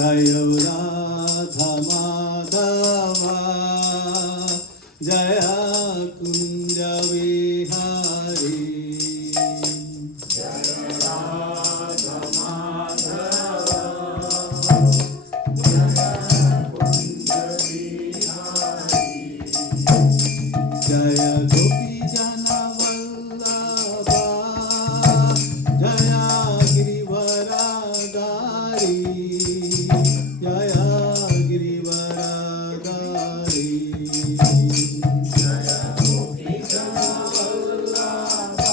Jaya Radha Madhava Jaya Kunja Vihari Jaya Radha Madhava Jaya Kunja Vihari Jaya Gopi Jana Vallabha Jaya Girivaradari Jaya Girivaradari Jaya Gopi Jana Vallabha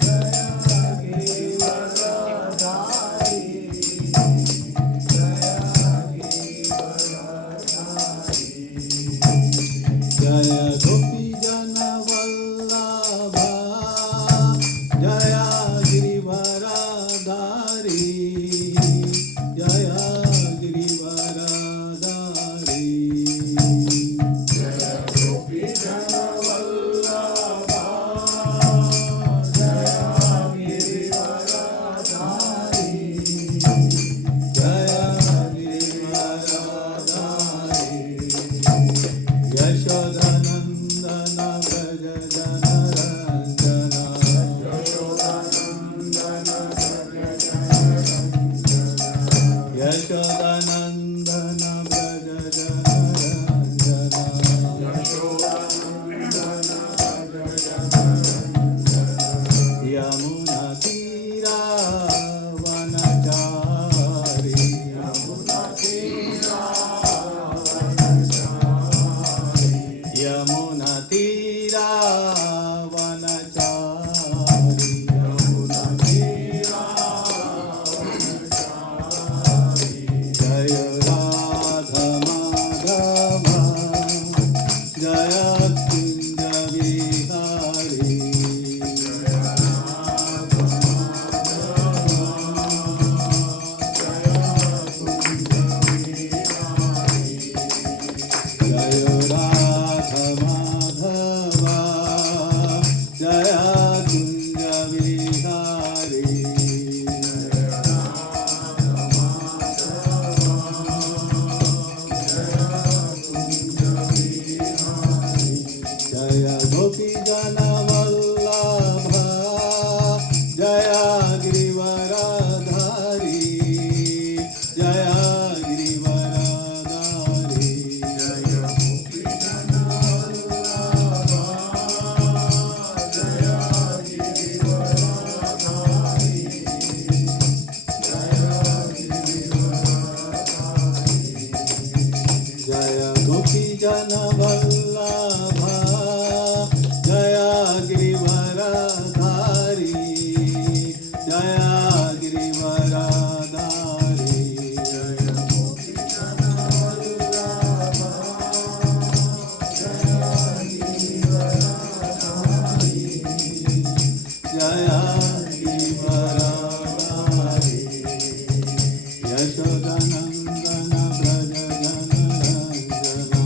Jaya Girivaradari Jaya Girivaradari Jaya Gopi Jana Vallabha Jaya Girivaradari Jaya Girivaradari Jaya Gopi Jana Vallabha Jaya Girivaradari Jaya Girivaradari Yashodanandana Braja Janarandana Yashodanandana Braja Janarandana Yamuna Tira Vanachari Yamuna Tira Yamuna Tira Vanachari Yamuna Tira Vanachari Jaya Radha Madhava Jaya Kunja Vihari Jaya Radha Madhava Jaya Kunja Vihari Jaya Gopi Jana Vallabha Jaya Girivaradari Jaya Girivaradari Jaya Gopi Jana Vallabha Jaya Girivaradari Jaya Girivaradari Jaya Gopi Jana Vallabha Jaya Girivaradari Jaya Girivaradari Jaya Gopi Jana Vallabha Jaya Girivaradari Jaya Girivaradari Yashodanandana Braja Janarandana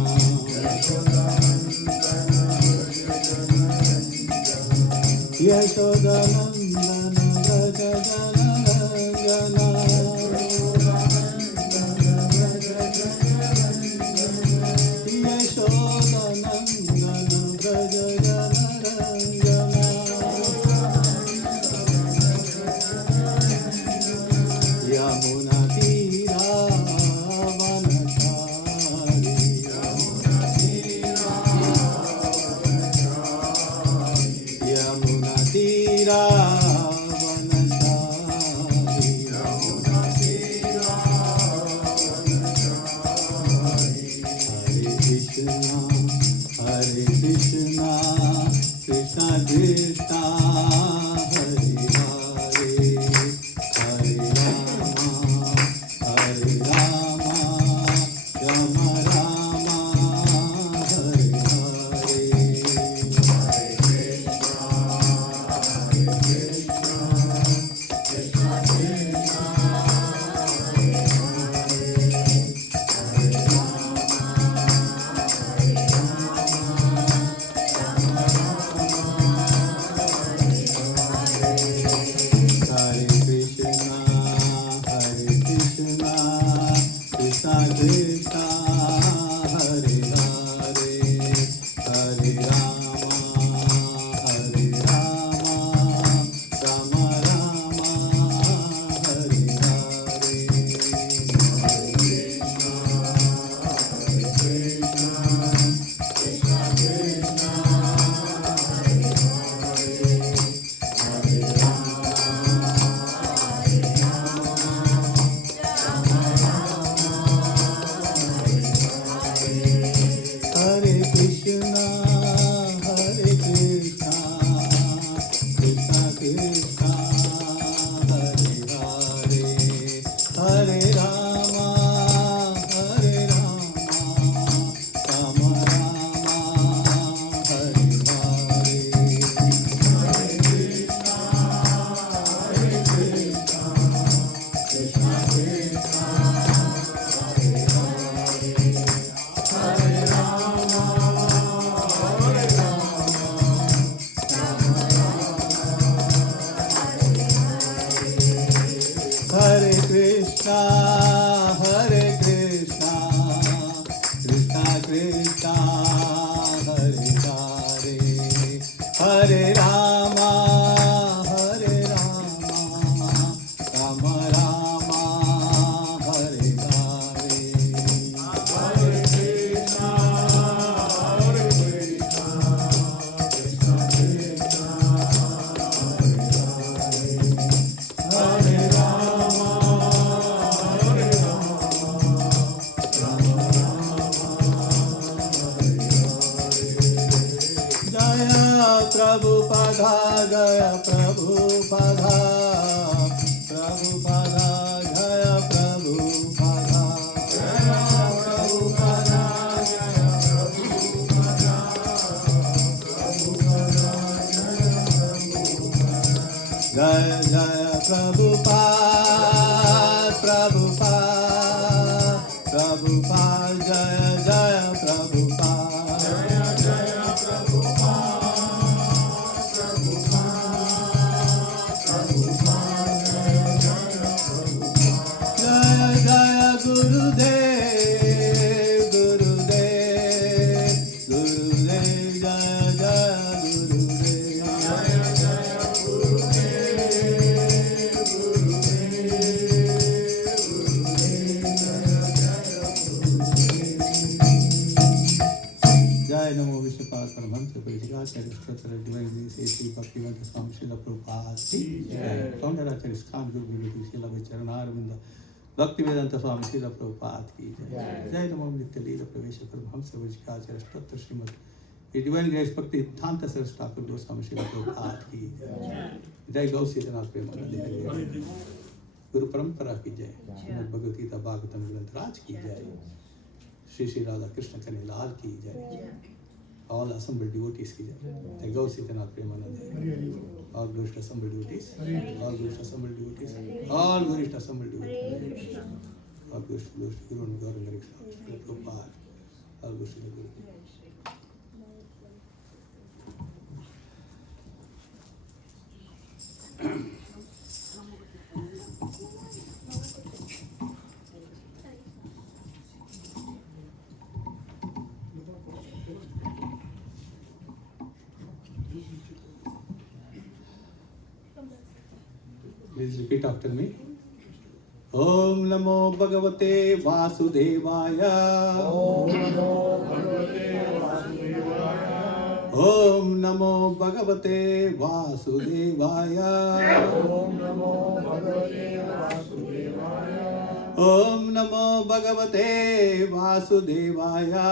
Yashodanandana Braja Janarandana Yashodanandana Braja Janarandana Yamuna Tira Vanachari Yamuna Tira Yamuna Tira Vanachari Yamuna Tira Vanachari Hare Krishna Krishna Krishna Hare Hare Hare Rama Rama Rama Hare Hare Hare Krishna Hare Rama, Hare Rama, Rama Rama, Hare Hare. Hare Krishna, Hare Krishna, Krishna Krishna, Hare Hare. Hare Rama, Hare Rama, Rama Jaya Prabhupada, Jaya Prabhupada, Prabhupada, Jaya Prabhupada, Jaya Prabhupada, Jaya Prabhupada, Prabhupada, Jaya Prabhupada. Jaya Jaya Prabhupada, Prabhupada, Prabhupada, Jaya Jaya Prabhupada. Jaya Jaya Prabhupada, Prabhupada, Prabhupada, Jaya Jaya Prabhupada. Jaya Jaya Gurudev, Gurudev, Gurudev, Jaya Jaya Gurudev. Jaya Jaya Gurudev, Jai Namo Vishnupada Paramahansa Puritikacharya Stotra Divine Grace Sri Bhaktivedanta Swami Srila Prabhupada Ki Jai. Founder Acharya ISKCON Stouffville Srila Vicharan Arvinda Bhaktivedanta Swami Srila Prabhupada Ki Jai. Jai Namo Nitya Leela Pravesha Paramahansa Puritikacharya Stotra Srimad Divine Grace Bhakti Dhanta Saraswati Thakur Goswami Srila Prabhupada Ki Jai. Jai Gau Sitanath Premanande Hare. Guru Parampara Ki Jai. Srimad Bhagavad Gita Bhagavatam Granth Raj Ki Jai. Shri Shri Radha Krishna Kane Lal Ki Jai. All assembled devotees Ki Jai. Jai Gau Sitanath Premanande. All glorious assembled devotees. All glorious assembled devotees. All glorious assembled devotees. All glorious Guru and Gaura Krishna. Prabhupada. All glorious Guru. Please repeat after me. Om Namo Bhagavate Vasudevaya. Om Namo Bhagavate Vasudevaya. Om Namo Bhagavate Vasudevaya. Om Namo Bhagavate Vasudevaya. Om Namo Bhagavate Vasudevaya.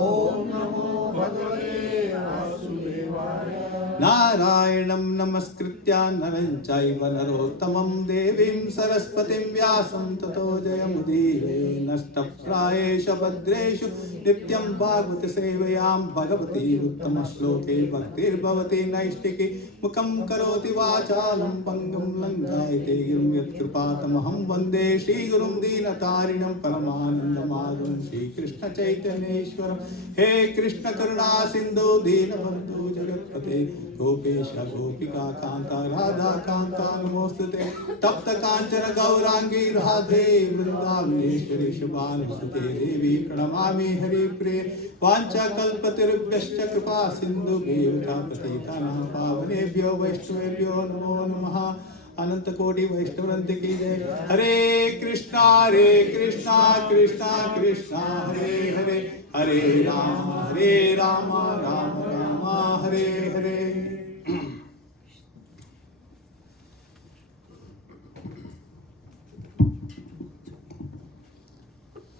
Om Namo Bhagavate Vasudevaya. Narayanam Namaskritya Naram Chaiva Narottamam Devim Saraswatim Vyasam Tato Jayamudire Nashtaprayesha Bhadreshu Nityam Bhagavati Sevayam Bhagavati Uttama Shloke Bhaktir Bhavati Naishtiki Mukam Karoti Vachalam Pangam Langayate Girum Yat Kripatamaham Vande Shri Gurum Dinatarinam Paramanandamadam Shri Krishna Chaitaneshwaram He Krishna Karuna Sindhu Dinabandhu Jagatpate Gopesha Gopika Kanta Radha Kanta Namostute Tapta Kanchana Gaurangi Radhe Vrindavaneshwari Shubhanusute Devi Pranamami Hari Priya Vancha Kalpatirubhyascha Kripa Sindhu Bhevata Patitanam Pavanebhyo Vaishnavebhyo Namo Namaha Ananta Koti Vaishnavanti Ki Jai. Hare Krishna Krishna Krishna Hare Hare Hare Rama Rama Rama Hare Hare.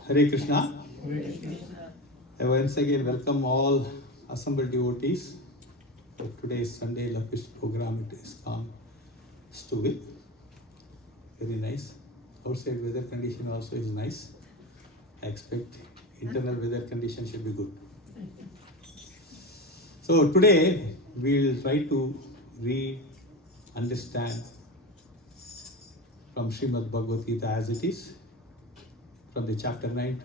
Hare Krishna. I once again welcome all assembled devotees for today's Sunday Lavish program at ISKCON Stouffville. Very nice. Outside weather condition also is nice. I expect internal weather condition should be good. So today we will try to read, understand from Srimad Bhagavad Gita as it is, from the chapter 9,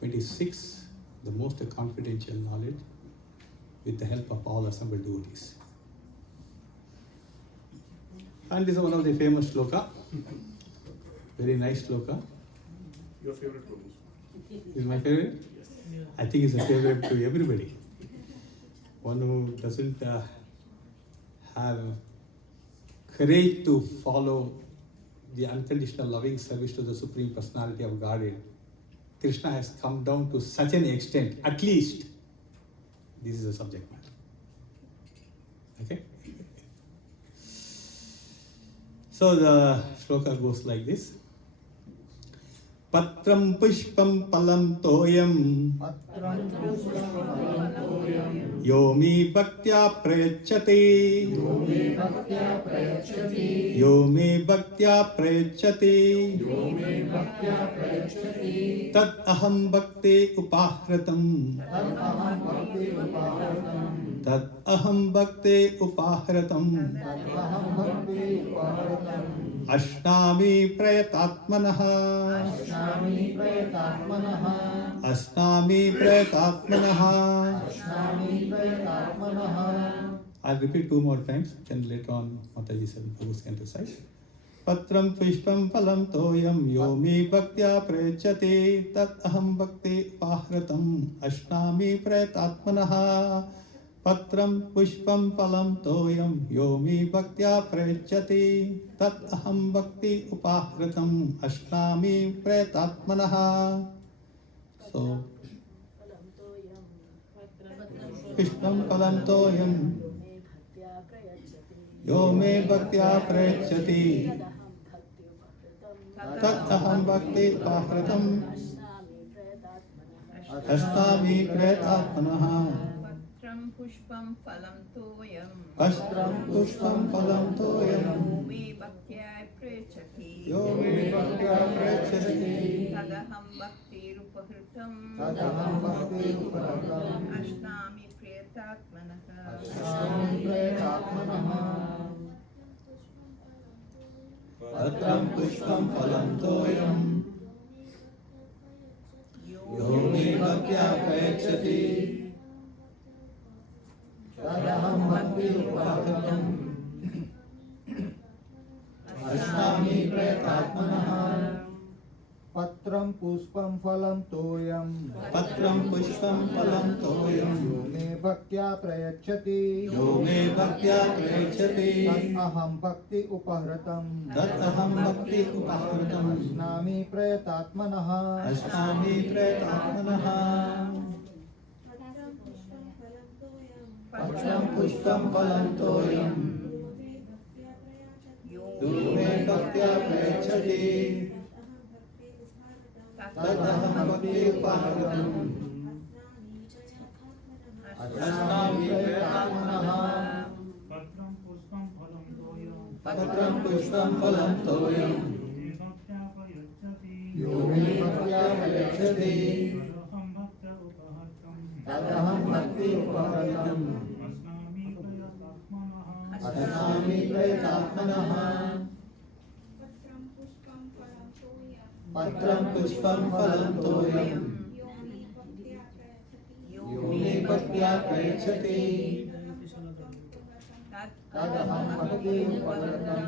26, the most confidential knowledge, with the help of all assembled devotees. And this is one of the famous shloka, very nice shloka. Your favorite one Is my favorite? I think it's a favorite to everybody. One who doesn't have courage to follow the unconditional loving service to the Supreme Personality of Godhead, Krishna has come down to such an extent, at least this is the subject matter. Okay? So the shloka goes like this. Patram pushpam palam toyam yomi bhaktya prayachati yomi bhaktya prayachati tat aham bhakti upahratam tat aham bhakti upahratam Ashnami prayatatmanaha Ashnami prayatatmanaha. I'll repeat 2 more times, then later on Mataji said Prabhu's can recite. Patram pushpam phalam toyam yomi bhaktya prayachate tat aham bhakti upahratam ashnami prayatatmanaha. Patram pushpam phalam toyam yomi bhaktya prayachati tat aham bhakti upahratam ashnami prayatatmanaha. So, pushpam phalam toyam yomi bhaktya prayachati tat aham bhakti upahratam ashnami prayatatmanaha. Pushpam phalam toyam Astram pushpam phalam toyam yomi bhaktya prayachati yomi bhaktya prayachati tadaham bhakti rupahritam ashnami prayatatmanaha. Astram pushpam phalam toyam yomi bhaktya prayachati tadaham bhakti upahratam ashnami prayatatmanaha. Patram pushpam phalam toyam Patram pushpam phalam toyam yomi bhaktya prayachati yomi bhaktya prayachati tat aham bhakti upahratam tat aham bhakti upahratam ashnami prayatatmanaha ashnami prayatatmanaha. Patram pushpam phalam toyam yomi bhaktya prayachati tadaham bhakti upahratam ashnami prayatatmanaha. Patram pushpam phalam toyam yomi bhaktya prayachati tadaham bhakti upahratam ashnami prayatatmanaha. Patram pushpam phalam toyam yomi bhaktya prayachati tadaham bhakti upahratam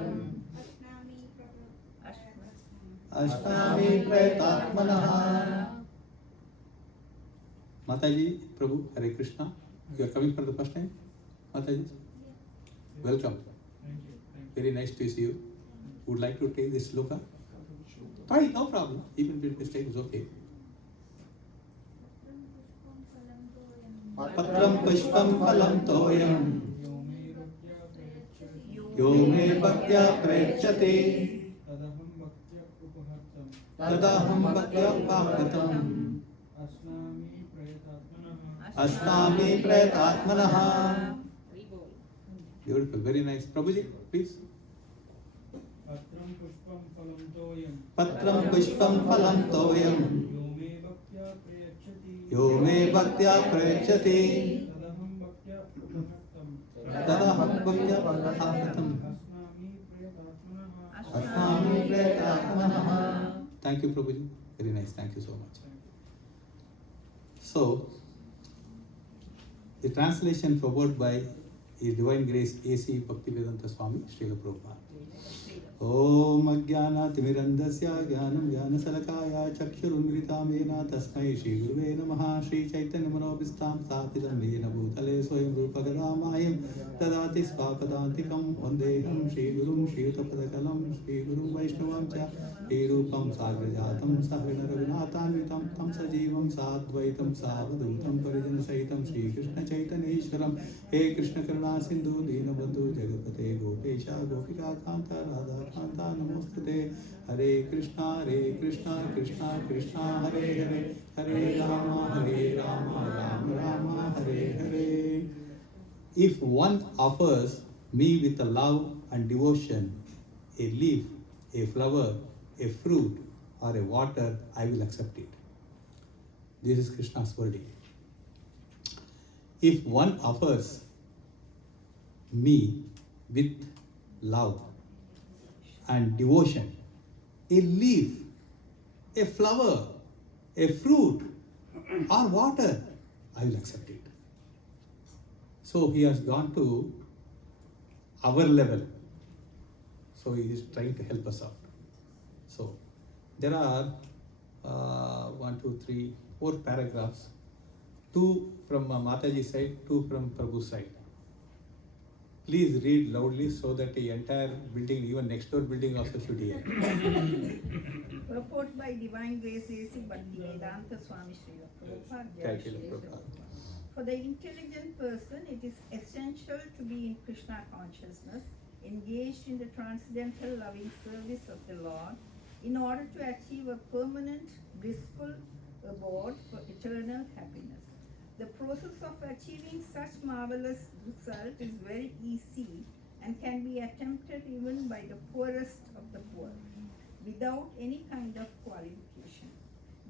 ashnami prayatatmanaha. Mataji, Prabhu, Hare Krishna. You are coming for the first time? Mataji? Welcome. Very nice to see you. Would like to take this sloka? Fine, no problem. Even if mistake is okay. Patram pushpam phalam toyam yomi bhaktya prayachati tadaham bhaktya upahratam ashnami prayatatmanaha. Beautiful, very nice. Prabhuji, please. Patram pushpam phalam toyam yomi bhaktya prayachati tadaham bhaktya upahratam ashnami prayatatmanaha. Thank you, Prabhuji. Very nice. Thank you so much. So, the translation forward by His Divine Grace A.C. Bhaktivedanta Swami Srila Prabhupada. Om Ajnanatimirandasya Jnanam Jnanasalakaya Chakshurunmritam Yena Tasmai Shri Guruve Namaha Shri Chaitanya Manobhistam Sthapitam Yena Bhutale Swayam Rupa Gadamayam Tadati Svapadantikam Vandeham Shri Gurum Shri Utapadakalam Shri Guru Vaishnavam Cha Shri Rupam Sagrajatam Sahrina Raghunathanvitam Tam Sajivam Sadvaitam Savadutam Parijana Sahitam Shri Krishna Chaitanya Ishwaram He Krishna Karuna Sindhu Dinabandhu Jagapate Gopesha Gopika Kanta Radha Kanta Namostute Hare Krishna Krishna Krishna Hare Hare Hare Rama Rama Rama Hare Hare. If one offers me with a love and devotion a leaf, a flower, a fruit, or a water, I will accept it. This is Krishna's wording. If one offers me with love and devotion a leaf, a flower, a fruit, or water, I will accept it. So he has gone to our level. So he is trying to help us out. So there are 1, 2, 3, 4 paragraphs. 2 from Mataji's side, 2 from Prabhu's side. Please read loudly so that the entire building, even next door building also should hear. Purport by Divine Grace A.C. Bhaktivedanta Swami Srila Prabhupada. Thank you, Prabhupada. For the intelligent person, it is essential to be in Krishna consciousness, engaged in the transcendental loving service of the Lord, in order to achieve a permanent, blissful abode for eternal happiness. The process of achieving such marvelous result is very easy and can be attempted even by the poorest of the poor, without any kind of qualification.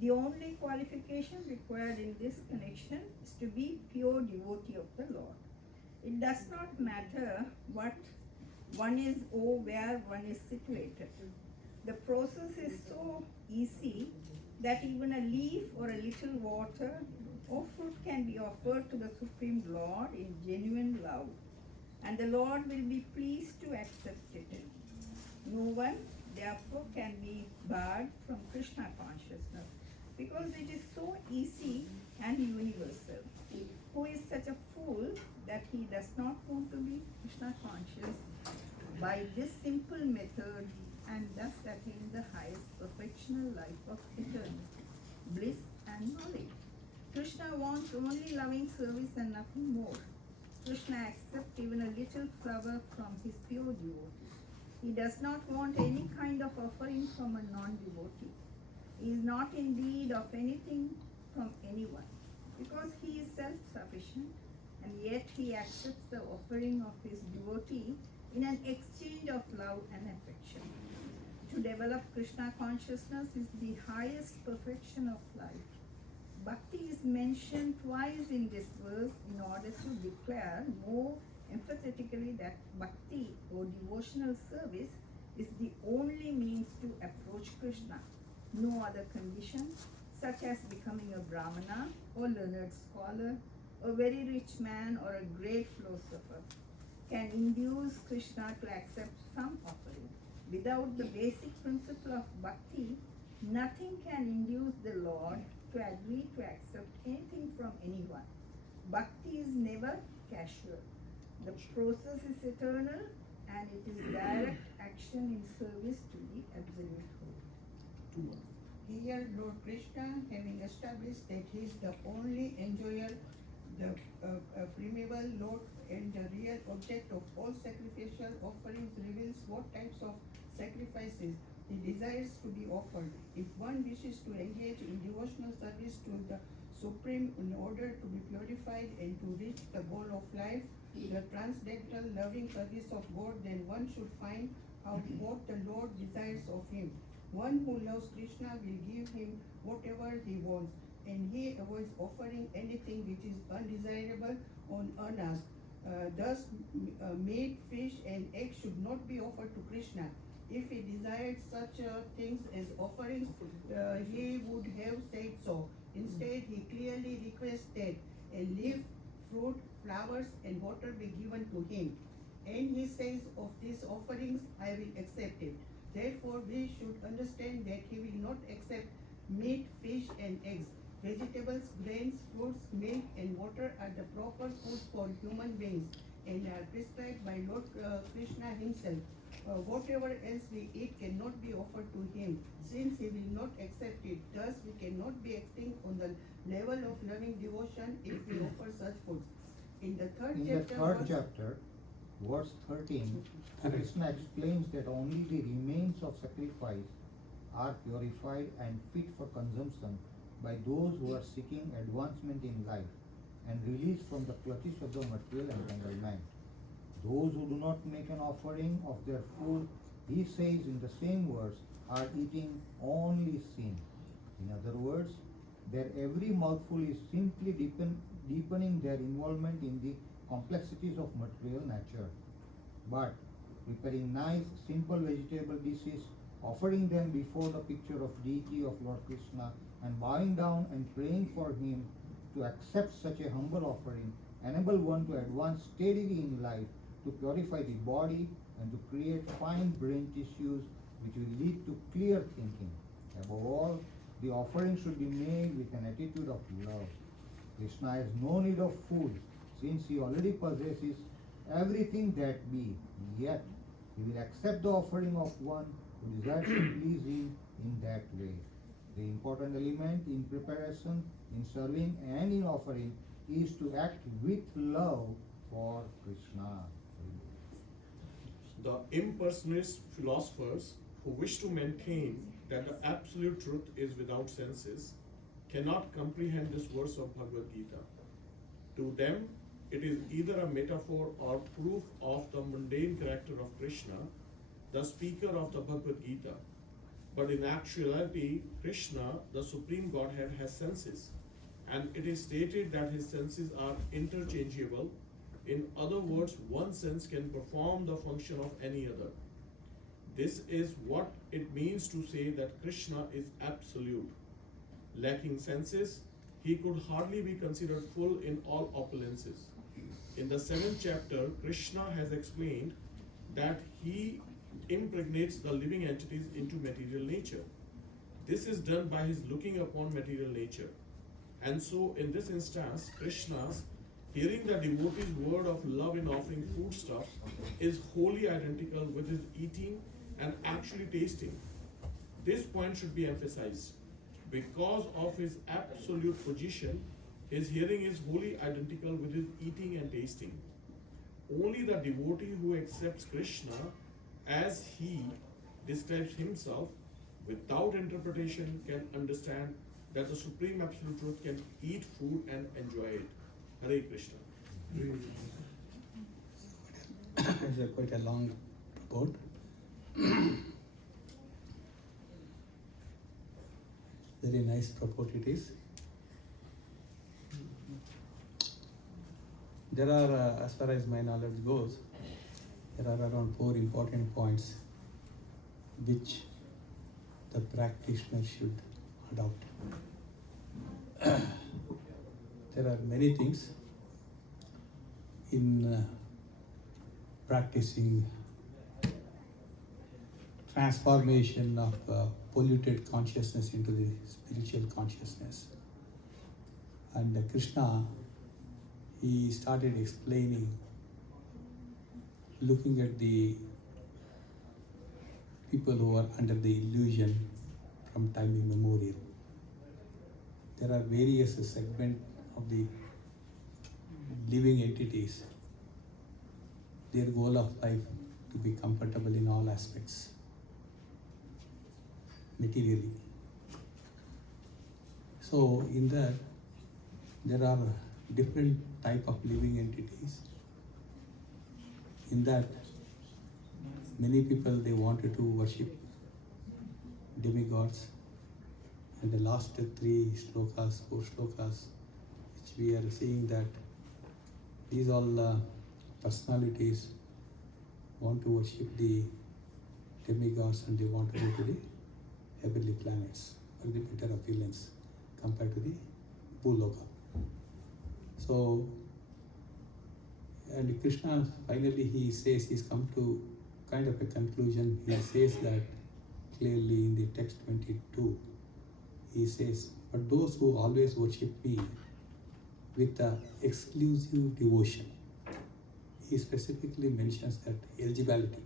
The only qualification required in this connection is to be pure devotee of the Lord. It does not matter what one is or where one is situated. The process is so easy that even a leaf or a little water or fruit can be offered to the Supreme Lord in genuine love, and the Lord will be pleased to accept it. No one, therefore, can be barred from Krishna consciousness, because it is so easy and universal. Who is such a fool that he does not want to be Krishna conscious by this simple method and thus attain the highest perfectional life of eternity, bliss and knowledge? Krishna wants only loving service and nothing more. Krishna accepts even a little flower from his pure devotee. He does not want any kind of offering from a non-devotee. He is not in need of anything from anyone, because he is self-sufficient, and yet he accepts the offering of his devotee in an exchange of love and affection. To develop Krishna consciousness is the highest perfection of life. Bhakti is mentioned twice in this verse in order to declare more emphatically that bhakti or devotional service is the only means to approach Krishna. No other condition, such as becoming a brahmana or learned scholar, a very rich man or a great philosopher, can induce Krishna to accept some offering. Without the basic principle of bhakti, nothing can induce the Lord to agree to accept anything from anyone. Bhakti is never casual. The process is eternal, and it is direct action in service to the absolute whole. Here, Lord Krishna, having established that he is the only enjoyer, the primeval Lord, and the real object of all sacrificial offerings, reveals what types of sacrifices he desires to be offered. If one wishes to engage in devotional service to the Supreme in order to be purified and to reach the goal of life, the transcendental loving service of God, then one should find out what the Lord desires of him. One who loves Krishna will give him whatever he wants, and he avoids offering anything which is undesirable or unasked. Thus, meat, fish, and eggs should not be offered to Krishna. If he desired such things as offerings, he would have said so. Instead, he clearly requested a leaf, fruit, flowers, and water be given to him. And he says, of these offerings I will accept it. Therefore we should understand that he will not accept meat, fish, and eggs. Vegetables, grains, fruits, milk, and water are the proper foods for human beings and are prescribed by Lord Krishna himself. Whatever else we eat cannot be offered to him, since he will not accept it. Thus, we cannot be acting on the level of loving devotion if we offer such foods. In the third chapter, verse 13, Krishna explains that only the remains of sacrifice are purified and fit for consumption by those who are seeking advancement in life and release from the clutches of the material entanglement. Those who do not make an offering of their food, he says in the same verse, are eating only sin. In other words, their every mouthful is simply deepening their involvement in the complexities of material nature. But preparing nice, simple vegetable dishes, offering them before the picture of deity of Lord Krishna, and bowing down and praying for him to accept such a humble offering, enable one to advance steadily in life, to purify the body, and to create fine brain tissues which will lead to clear thinking. Above all, the offering should be made with an attitude of love. Krishna has no need of food, since he already possesses everything that be, yet he will accept the offering of one who desires to please him in that way. The important element in preparation, in serving, and in offering is to act with love for Krishna. The impersonalist philosophers who wish to maintain that the absolute truth is without senses cannot comprehend this verse of Bhagavad Gita. To them, it is either a metaphor or proof of the mundane character of Krishna, the speaker of the Bhagavad Gita. But in actuality, Krishna, the Supreme Godhead, has senses, and it is stated that his senses are interchangeable. In other words, one sense can perform the function of any other. This is what it means to say that Krishna is absolute. Lacking senses, he could hardly be considered full in all opulences. In the 7th chapter, Krishna has explained that he impregnates the living entities into material nature. This is done by his looking upon material nature. And so, in this instance, Krishna's hearing the devotee's word of love in offering foodstuffs is wholly identical with his eating and actually tasting. This point should be emphasized. Because of his absolute position, his hearing is wholly identical with his eating and tasting. Only the devotee who accepts Krishna as he describes himself without interpretation can understand that the Supreme Absolute Truth can eat food and enjoy it. Hare Krishna. It's quite a long report. Very nice purport it is. There are, as far as my knowledge goes, there are around 4 important points which the practitioner should adopt. There are many things in practicing transformation of polluted consciousness into the spiritual consciousness. And Krishna, he started explaining, looking at the people who are under the illusion from time immemorial. There are various segments of the living entities. Their goal of life to be comfortable in all aspects, materially. So in that, there are different type of living entities. In that, many people, they wanted to worship demigods. And the last 4 slokas, which we are seeing that these all personalities want to worship the demigods and they want to go to the heavenly planets for the better opulence compared to the Bhuloka. So And Krishna finally he says he's come to kind of a conclusion. He says that clearly in the text 22. He says, but those who always worship me with the exclusive devotion. He specifically mentions that eligibility,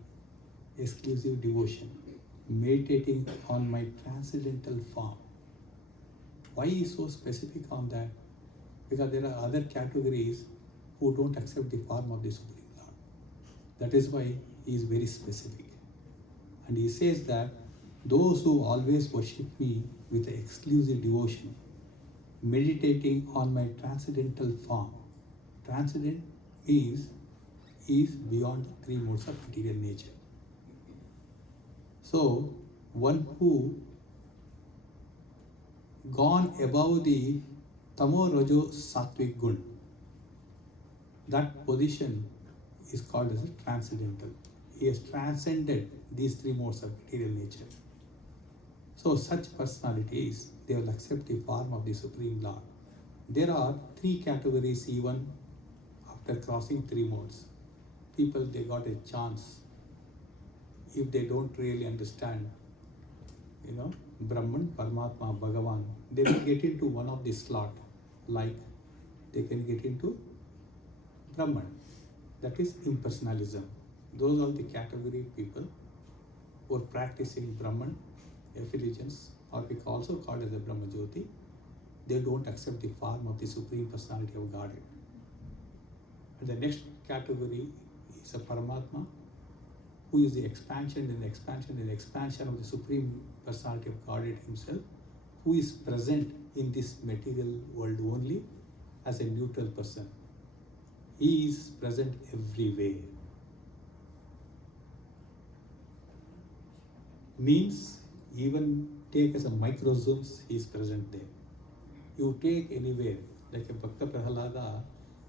exclusive devotion, meditating on my transcendental form. Why is so specific on that? Because there are other categories who don't accept the form of the Supreme Lord. That is why he is very specific. And he says that those who always worship me with exclusive devotion, meditating on my transcendental form. Transcendent means is beyond the three modes of material nature. So, one who gone above the tamo rajo sattvic gun, that position is called as a transcendental. He has transcended these three modes of material nature. So such personalities, they will accept the form of the Supreme Lord. There are three categories even after crossing three modes. People, they got a chance. If they don't really understand, Brahman, Paramatma, Bhagavan, they will get into one of the slot, like they can get into Brahman. That is impersonalism. Those are the category people who are practicing Brahman, effulgence, or we also called as a Brahma Jyoti. They don't accept the form of the Supreme Personality of Godhead. And the next category is a Paramatma, who is the expansion and expansion and expansion of the Supreme Personality of Godhead himself, who is present in this material world only as a neutral person. He is present everywhere. Means, even take as a microzooms, he is present there. You take anywhere, like a Bhakta Prahalada,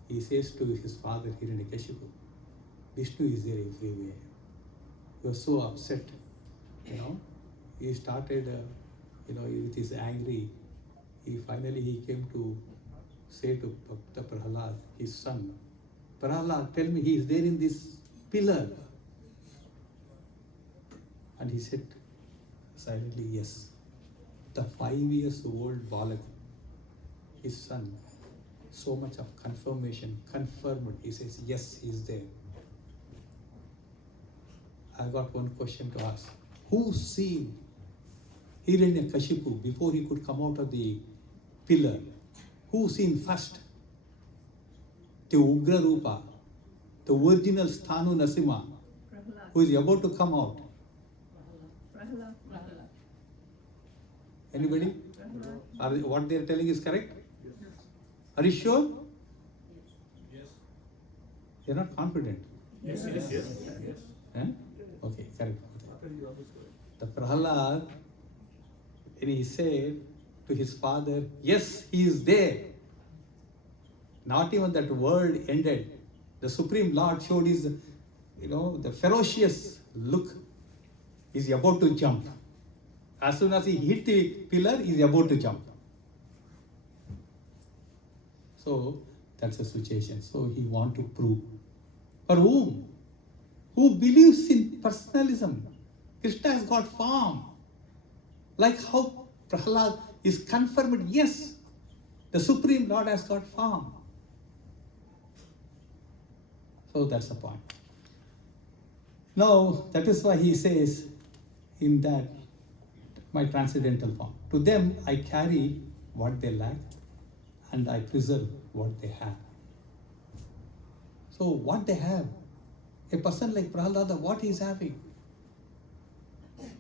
he says to his father Hiranyakashipu, Vishnu is there everywhere. He was so upset, He started, with his angry. He came to say to Bhakta Prahalad, his son, Prahalad, tell me, he is there in this pillar. And he said silently, yes. The 5 years old Balak, his son, so much of confirmation, confirmed. He says, yes, he is there. I got one question to ask. Who seen Hiranyakashipu before he could come out of the pillar? Who seen first? The Ugra Rupa, the original Sthanu Nasima, who is about to come out. Anybody? What they are telling is correct? Yes. Are you sure? Yes. They are not confident. Yes. Eh? Okay, correct. Mataji, that is correct. The Prahalad, and he said to his father, yes, he is there. Not even that word ended. The Supreme Lord showed his, the ferocious look. He's about to jump. As soon as he hit the pillar, he's about to jump. So that's the situation. So he want to prove. For whom? Who believes in personalism? Krishna has got form. Like how Prahalad is confirmed, yes, the Supreme Lord has got form. So that's the point. Now, that is why he says in that, my transcendental form. To them, I carry what they lack and I preserve what they have. So what they have, a person like Prahalada, what he is having?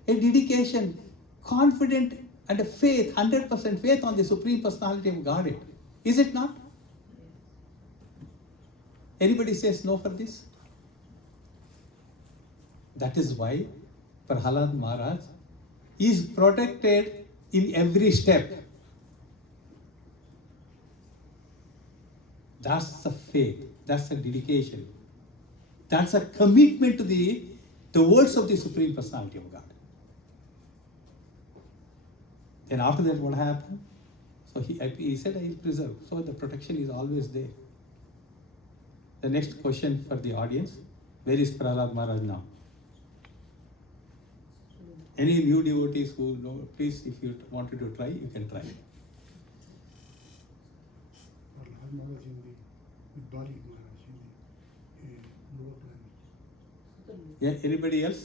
A dedication, confident and a faith, 100% faith on the Supreme Personality of Godhead. Is it not? Anybody says no for this? That is why Prahalad Maharaj is protected in every step. That's the faith, that's the dedication, that's a commitment to the words of the Supreme Personality of God. Then after that, what happened? So he said, I will preserve. So the protection is always there. The next question for the audience. Where is Prahlad Maharaj now? Any new devotees who know, please, if you wanted to try, you can try. Prahlad Maharaj in the with Bali Maharaj in the lower planet. Yeah, anybody else?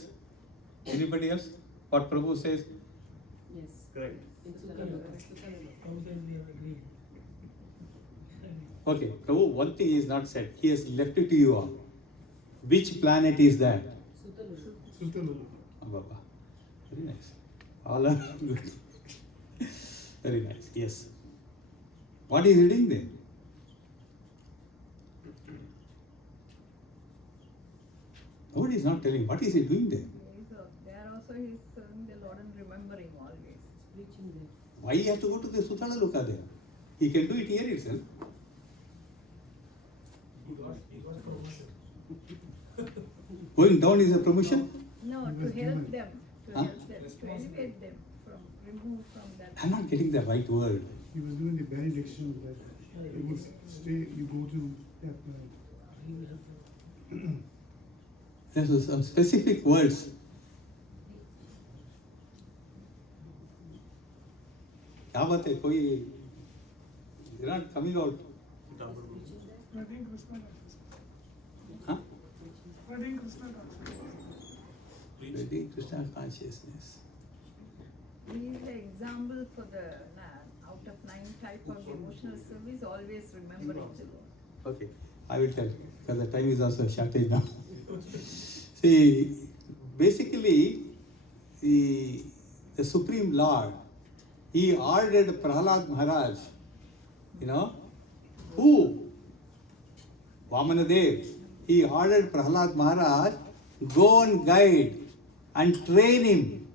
Anybody else? What Prabhu says? Yes. Correct. Okay, Prabhu, one thing is not said. He has left it to you all. Which planet is that? Sutalulu. Oh, Baba. Very nice. All are good. Very nice. Yes. What is he doing there? Nobody is not telling. What is he doing there? There also he is serving the Lord and remembering always. Preaching there. Why he has to go to the Sutala Loka there? He can do it here itself. Going down is a promotion? No, to was help given. them, Huh? to elevate them from, remove from that. I'm not getting the right word. He was doing the benediction that you would stay, you go to that planet. There's some specific words. क्या बात है कोई they're not coming out. Huh? Reading Krishna consciousness. He is the example for the out of 9 type of devotional service, always remembering the Lord. Okay, I will tell because the time is also shortage now. See, basically, the Supreme Lord, he ordered Prahlad Maharaj, who? Vamanadev, he ordered Prahlad Maharaj, go and guide and train him.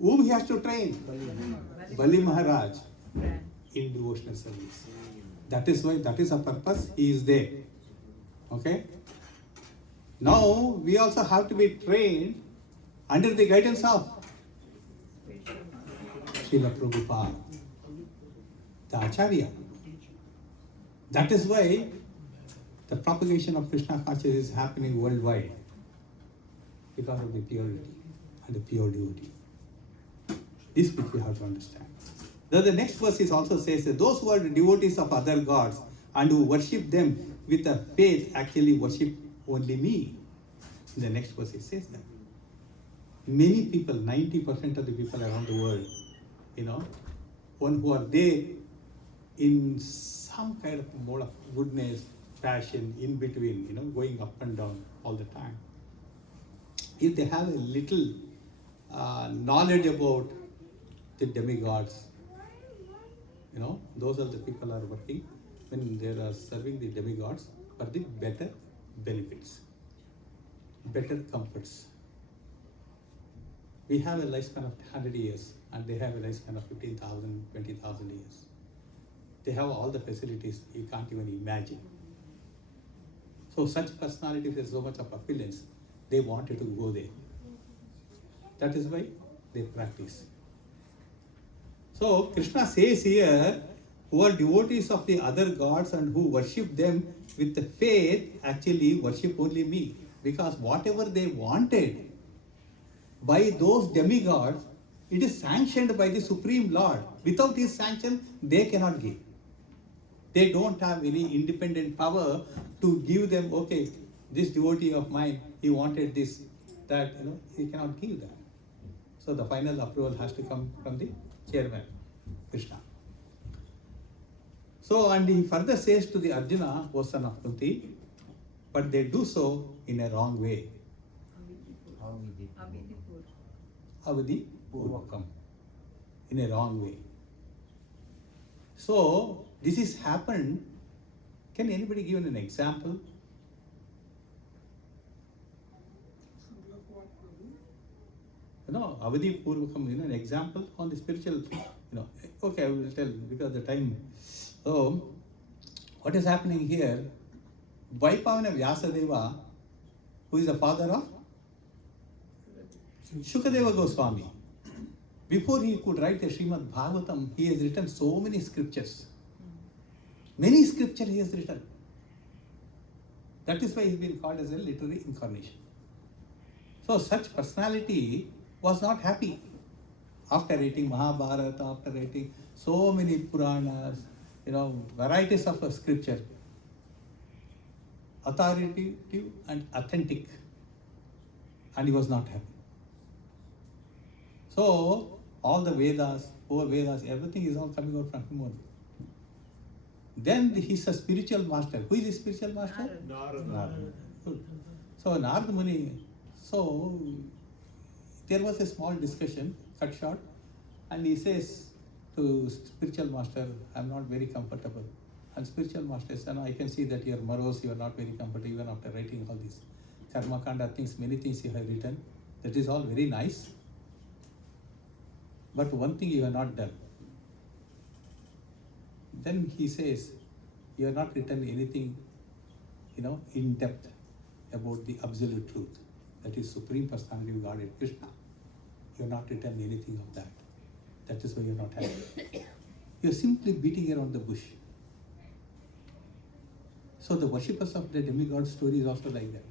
Whom he has to train? Bali Maharaj in devotional service. That is why, that is the purpose he is there. Okay? Now, we also have to be trained under the guidance of Srila Prabhupada, the Acharya. That is why the propagation of Krishna consciousness is happening worldwide, because of the purity and the pure devotee. This which we have to understand. The next verse is also says that those who are the devotees of other gods and who worship them with a faith actually worship only me. In the next verse it says that. Many people, 90% of the people around the world, one who are there in some kind of mode of goodness, passion, in between, going up and down all the time. If they have a little knowledge about the demigods, those are the people are working when they are serving the demigods for the better benefits, better comforts. We have a lifespan of 100 years and they have a lifespan of 15,000, 20,000 years. They have all the facilities you can't even imagine. So such personalities have so much of opulence, they wanted to go there. That is why they practice. So Krishna says here, who are devotees of the other gods and who worship them with the faith, actually worship only me. Because whatever they wanted by those demigods, it is sanctioned by the Supreme Lord. Without his sanction, they cannot give. They don't have any independent power to give them, okay, this devotee of mine, he wanted this, that, he cannot give that. So the final approval has to come from the chairman, Krishna. So, and he further says to the Arjuna, O son of Kunti, but they do so in a wrong way. Avadi Purvakam. In a wrong way. So, this is happened. Can anybody give an example? Avadi Purvakam, an example on the spiritual, okay, I will tell because the time. So, what is happening here? Vaipavana Vyasadeva, who is the father of Shukadeva Goswami, before he could write the Srimad Bhagavatam, he has written so many scriptures. Many scriptures he has written. That is why he's been called as a literary incarnation. So such personality was not happy after reading Mahabharata, after reading so many Puranas, varieties of scripture, authoritative and authentic, and he was not happy. So all the Vedas, everything is all coming out from him only. Then he's a spiritual master. Who is the spiritual master? Narada. Good. So Narada Muni, so there was a small discussion, cut short, and he says to spiritual master, I'm not very comfortable. And spiritual master says, I can see that you're morose, you are not very comfortable even after writing all these karma kanda things, many things you have written. That is all very nice. But one thing you have not done. Then he says, you have not written anything, in depth about the absolute truth. That is Supreme Personality of Godhead, Krishna. You have not written anything of that. That is why you are not happy. You are simply beating around the bush. So the worshippers of the demigod story is also like that.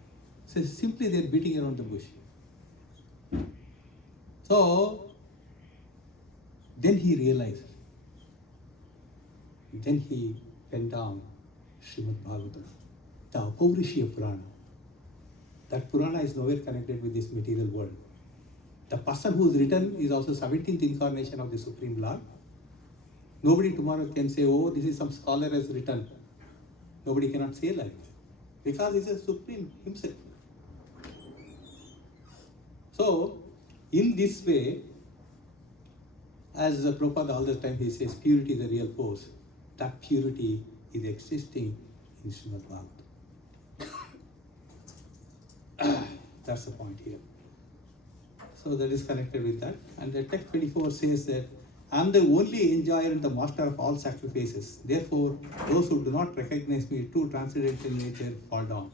So simply they are beating around the bush. So then he realized. Then he went down Srimad Bhagavatam, the Apaurishya Purana. That Purana is nowhere connected with this material world. The person who is written is also 17th incarnation of the Supreme Lord. Nobody tomorrow can say, oh, this is some scholar has written. Nobody cannot say like that. Because he is a Supreme himself. So, in this way, as Prabhupada all the time he says, purity is the real force. That purity is existing in Srimad Bhagavatam. That's the point here. So that is connected with that. And the text 24 says that, I am the only enjoyer and the master of all sacrifices. Therefore, those who do not recognize me, true transcendental nature, fall down.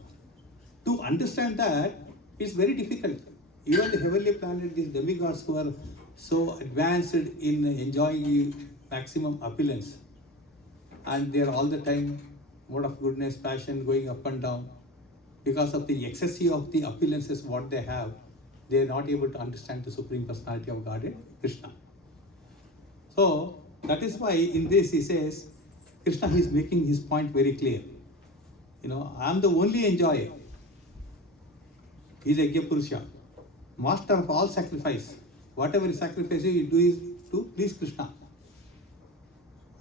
To understand that, it's very difficult. Even the heavenly planet, these demigods who are so advanced in enjoying the maximum opulence, and they are all the time mode of goodness, passion going up and down. Because of the excessive of the opulences what they have, they are not able to understand the Supreme Personality of Godhead, Krishna. So that is why in this he says, Krishna is making his point very clear. I am the only enjoyer. He is Yajna Purusha, master of all sacrifice. Whatever sacrifice you do is to please Krishna.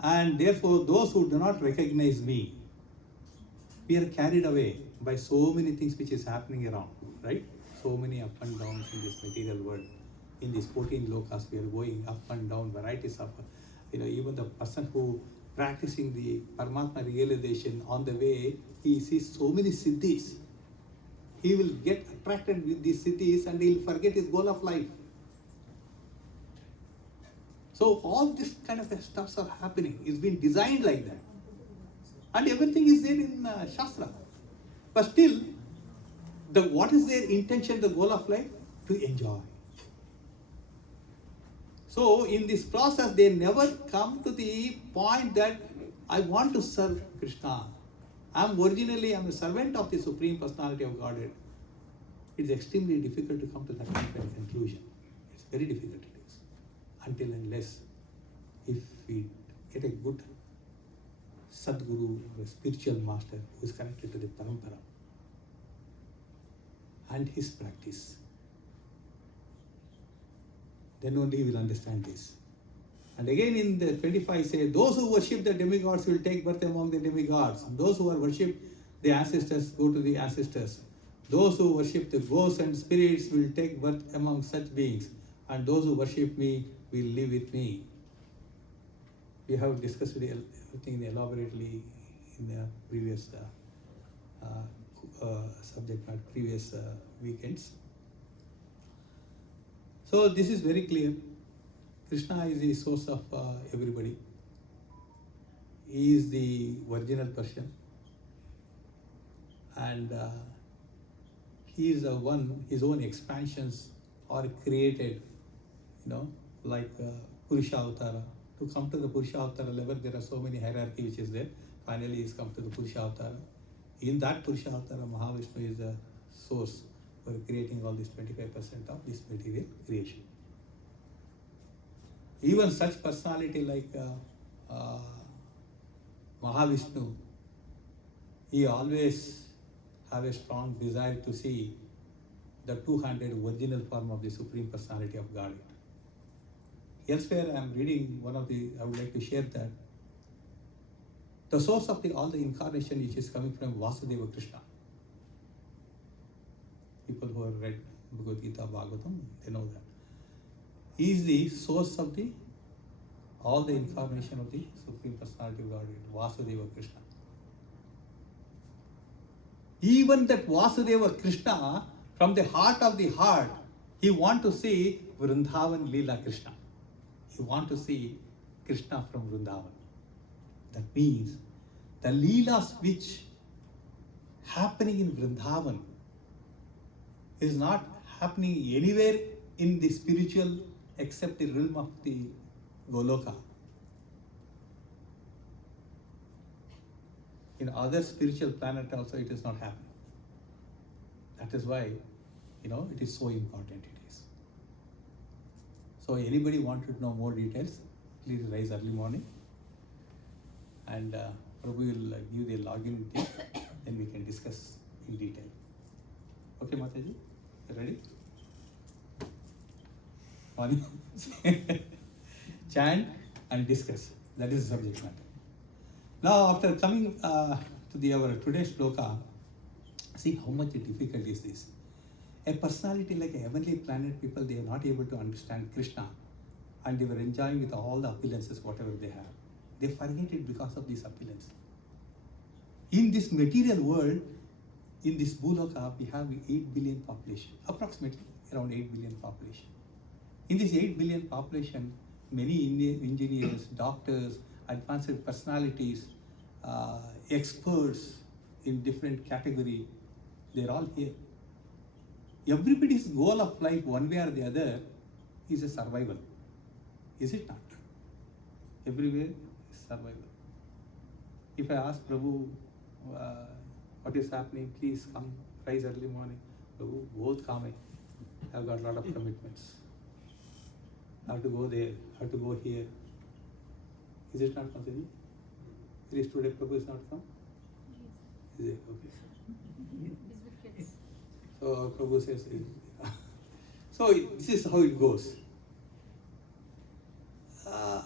And therefore, those who do not recognize me, we are carried away by so many things which is happening around, right? So many up and downs in this material world. In these 14 lokas, we are going up and down, varieties of, even the person who practicing the Paramatma realization on the way, he sees so many siddhis. He will get attracted with these siddhis and he will forget his goal of life. So all this kind of stuffs are happening. It's been designed like that. And everything is there in Shastra. But still, what is their intention, the goal of life? To enjoy. So in this process, they never come to the point that I want to serve Krishna. I'm a servant of the Supreme Personality of Godhead. It's extremely difficult to come to that kind of conclusion. It's very difficult it is. Until unless if we get a good Sadguru or a spiritual master who is connected to the Parampara and his practice, then only we will understand this. And again in the 25 say, those who worship the demigods will take birth among the demigods. And those who are worship the ancestors go to the ancestors. Those who worship the ghosts and spirits will take birth among such beings. And those who worship me will live with me. We have discussed everything elaborately in the previous subject matter, previous weekends. So this is very clear. Krishna is the source of everybody. He is the original person. And he is the one, his own expansions are created, like Purusha Avatara. To come to the Purusha Avatara level, there are so many hierarchy which is there. Finally, he's come to the Purusha Avatara. In that Purushartha, Mahavishnu is the source for creating all this 25% of this material creation. Even such personality like Mahavishnu, he always have a strong desire to see the 200 original form of the Supreme Personality of Godhead. Elsewhere I am reading I would like to share that the source of all the incarnation which is coming from Vasudeva Krishna. People who have read Bhagavad Gita, Bhagavatam, they know that. He is the source of all the incarnation of the Supreme Personality of Godhead, Vasudeva Krishna. Even that Vasudeva Krishna, from the heart of the heart, he wants to see Vrindavan Leela Krishna. He wants to see Krishna from Vrindavan. That means the Leelas which happening in Vrindavan is not happening anywhere in the spiritual except the realm of the Goloka. In other spiritual planet also it is not happening. That is why, it is so important it is. So anybody wanted to know more details, please rise early morning and Prabhu will give the login details, then we can discuss in detail. Okay, Mataji, you ready? Morning. Chant and discuss. That is the subject matter. Now, after coming to our today's shloka, see how much difficult is this. A personality like a heavenly planet people, they are not able to understand Krishna and they were enjoying with all the appearances, whatever they have. They forget it because of this appearance. In this material world, in this Bhuloka, we have 8 billion population, approximately around 8 billion population. In this 8 billion population, many engineers, doctors, advanced personalities, experts in different category, they're all here. Everybody's goal of life, one way or the other, is a survival. Is it not? Everywhere is survival. If I ask Prabhu, what is happening, please come, rise early morning. Prabhu, both come. I've got a lot of commitments. I have to go there, I have to go here. Is it not, Mataji? Is today Prabhu is not come? Is it? Okay. So Prabhu says, so this is how it goes. The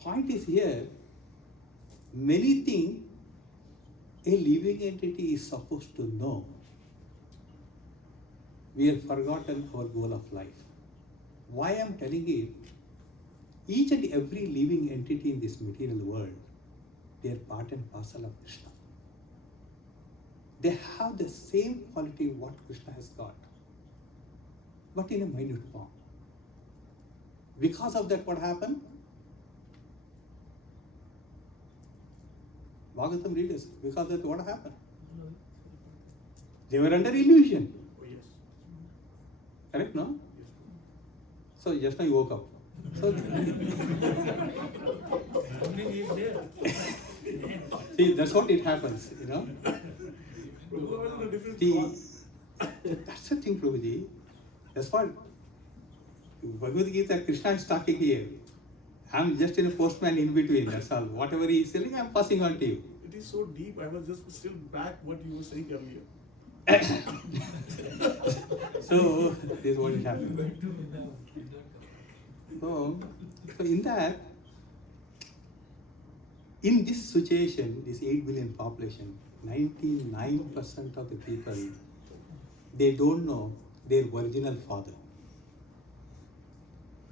point is here, many things a living entity is supposed to know. We have forgotten our goal of life. Why I am telling it, each and every living entity in this material world, they are part and parcel of Krishna. They have the same quality what Krishna has got, but in a minute form. Because of that, what happened? Bhagavatam readers, because of that, what happened? They were under illusion. Oh, yes. Correct, no? Yes. So just now you woke up. So see, that's what it happens, That's the thing, Prabhuji. That's what Bhagavad Gita, Krishna is talking here. I'm just a postman in between, that's all. Whatever he is telling, I'm passing on to you. It is so deep, I was just still back what you were saying earlier. So, this is what is happening. So in that, in this situation, this 8 billion population, 99% of the people, they don't know their original father.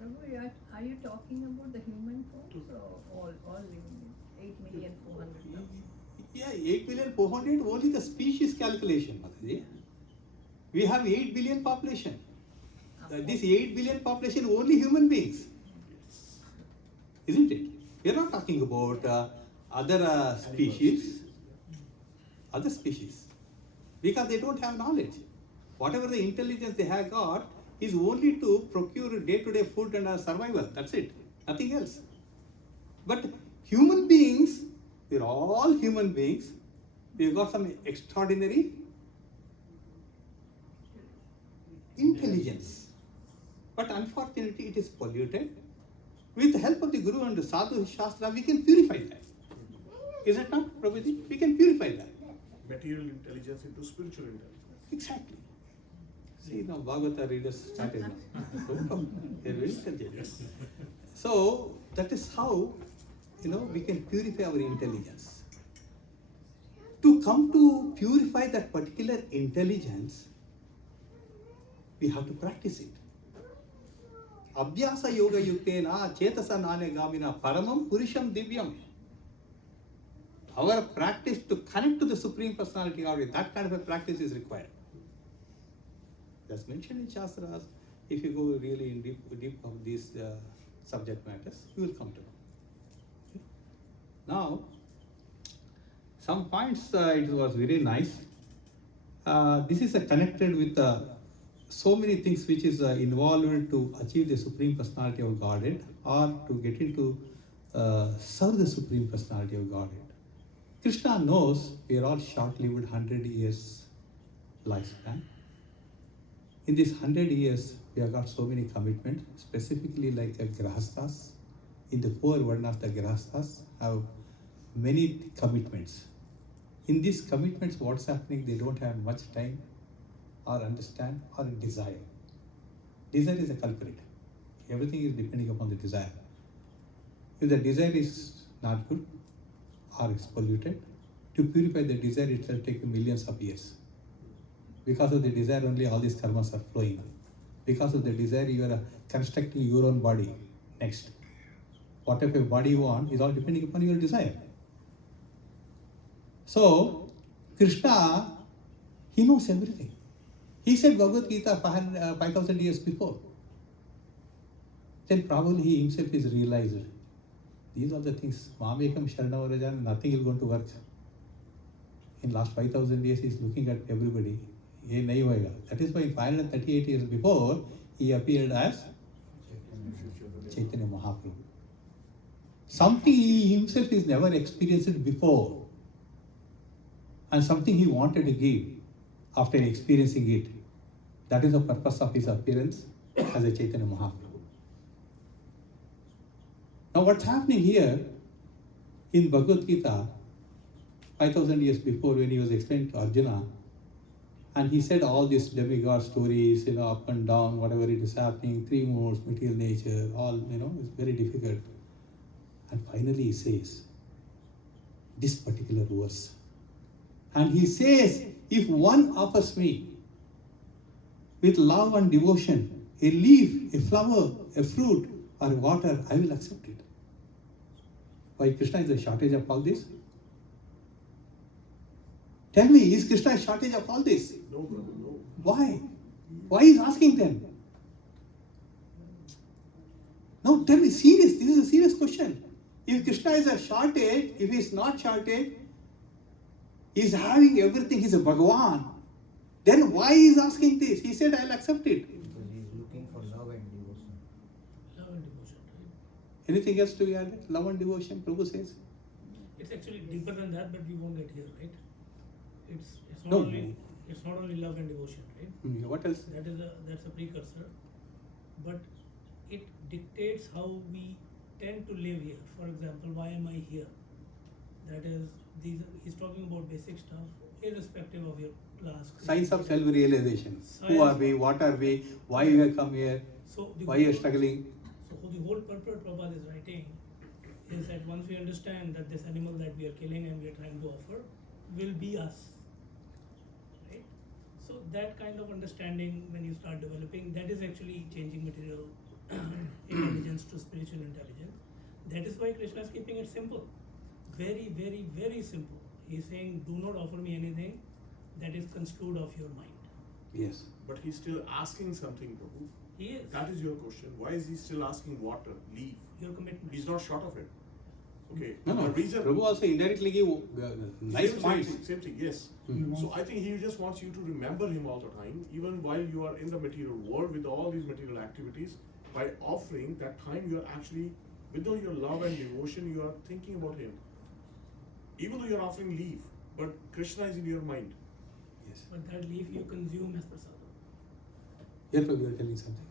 Prabhu, are you talking about the human forms or all living? 8,400,000? Yeah, 8 billion 400, only the species calculation, Mataji. We have 8 billion population. This 8 billion population, only human beings. Isn't it? We are not talking about other species. Other species. Because they don't have knowledge. Whatever the intelligence they have got is only to procure day-to-day food and survival. That's it. Nothing else. But human beings, we're all human beings, We have got some extraordinary intelligence. But unfortunately, it is polluted. With the help of the Guru and the Sadhu Shastra, we can purify that. Is it not, Prabhuji? We can purify that. Material intelligence into spiritual intelligence. Exactly. See, now Bhagavata readers started now. They're very intelligent. Yes. So, that is how, we can purify our intelligence. To come to purify that particular intelligence, we have to practice it. Abhyasa yoga yuktena chetasa nane gamina paramam purusham divyam. Our practice to connect to the Supreme Personality of Godhead, that kind of a practice is required. That's mentioned in Shastras. If you go really in deep of these subject matters, you will come to know. Now, some points, it was very nice. This is connected with so many things which is involved to achieve the Supreme Personality of Godhead or to get into serve the Supreme Personality of Godhead. Krishna knows we are all short-lived 100 years lifespan. In this 100 years, we have got so many commitments, specifically like grahasthas. In the poor varnas, the grahasthas have many commitments. In these commitments, what's happening? They don't have much time or understand or desire. Desire is a culprit. Everything is depending upon the desire. If the desire is not good or is polluted, to purify the desire itself takes millions of years. Because of the desire only all these karmas are flowing. Because of the desire you are constructing your own body. Next. Whatever body you want is all depending upon your desire. So, Krishna, he knows everything. He said Bhagavad Gita 5,000 years before. Then probably he himself is realized. These are the things. Mamekam Sharanavarajan, nothing is going to work. In last 5,000 years, he is looking at everybody. That is why in 538 years before, he appeared as Chaitanya Mahaprabhu. Something he himself has never experienced before. And something he wanted to give after experiencing it. That is the purpose of his appearance as a Chaitanya Mahaprabhu. Now what's happening here in Bhagavad Gita, 5,000 years before when he was explaining to Arjuna, and he said all these demigod stories, up and down, whatever it is happening, three modes, material nature, all, it's very difficult. And finally he says, this particular verse. And he says, if one offers me with love and devotion, a leaf, a flower, a fruit, or water, I will accept it. Why Krishna is a shortage of all this? Tell me, is Krishna a shortage of all this? No, brother, no. Why? Why is asking them? No, tell me, serious. This is a serious question. If Krishna is a shortage, if he is not shortage, he is having everything, he is a Bhagavan. Then why he is asking this? He said, I will accept it. Because he is looking for love and devotion. Love and devotion, right? Anything else to be added? Love and devotion, Prabhu says. It's actually deeper than that, but we won't get here, right? It's not No. only love and devotion, right? What else? That's a precursor, but it dictates how we tend to live here. For example, why am I here? That is, he's talking about basic stuff, irrespective of your class. Science of self-realization. Who are we? What are we? Why we have come here? Why you are struggling? So the whole purport Prabhupada is writing is that once we understand that this animal that we are killing and we are trying to offer will be us, right? So that kind of understanding, when you start developing, that is actually changing material intelligence to spiritual intelligence. That is why Krishna is keeping it simple. Very, very, very simple. He is saying, do not offer me anything that is construed of your mind. Yes. But he's still asking something, Prabhu. He is. That is your question. Why is he still asking water, leaf? Your commitment. He's not short of it. Okay. No, The reason. Prabhu also indirectly give nice points. Same thing, yes. So I think he just wants you to remember him all the time, even while you are in the material world with all these material activities. By offering that time, you are actually, with all your love and devotion, you are thinking about him. Even though you are offering leaf, But Krishna is in your mind. Yes. But that leaf you consume as prasada. Here Prabhu, you are telling something.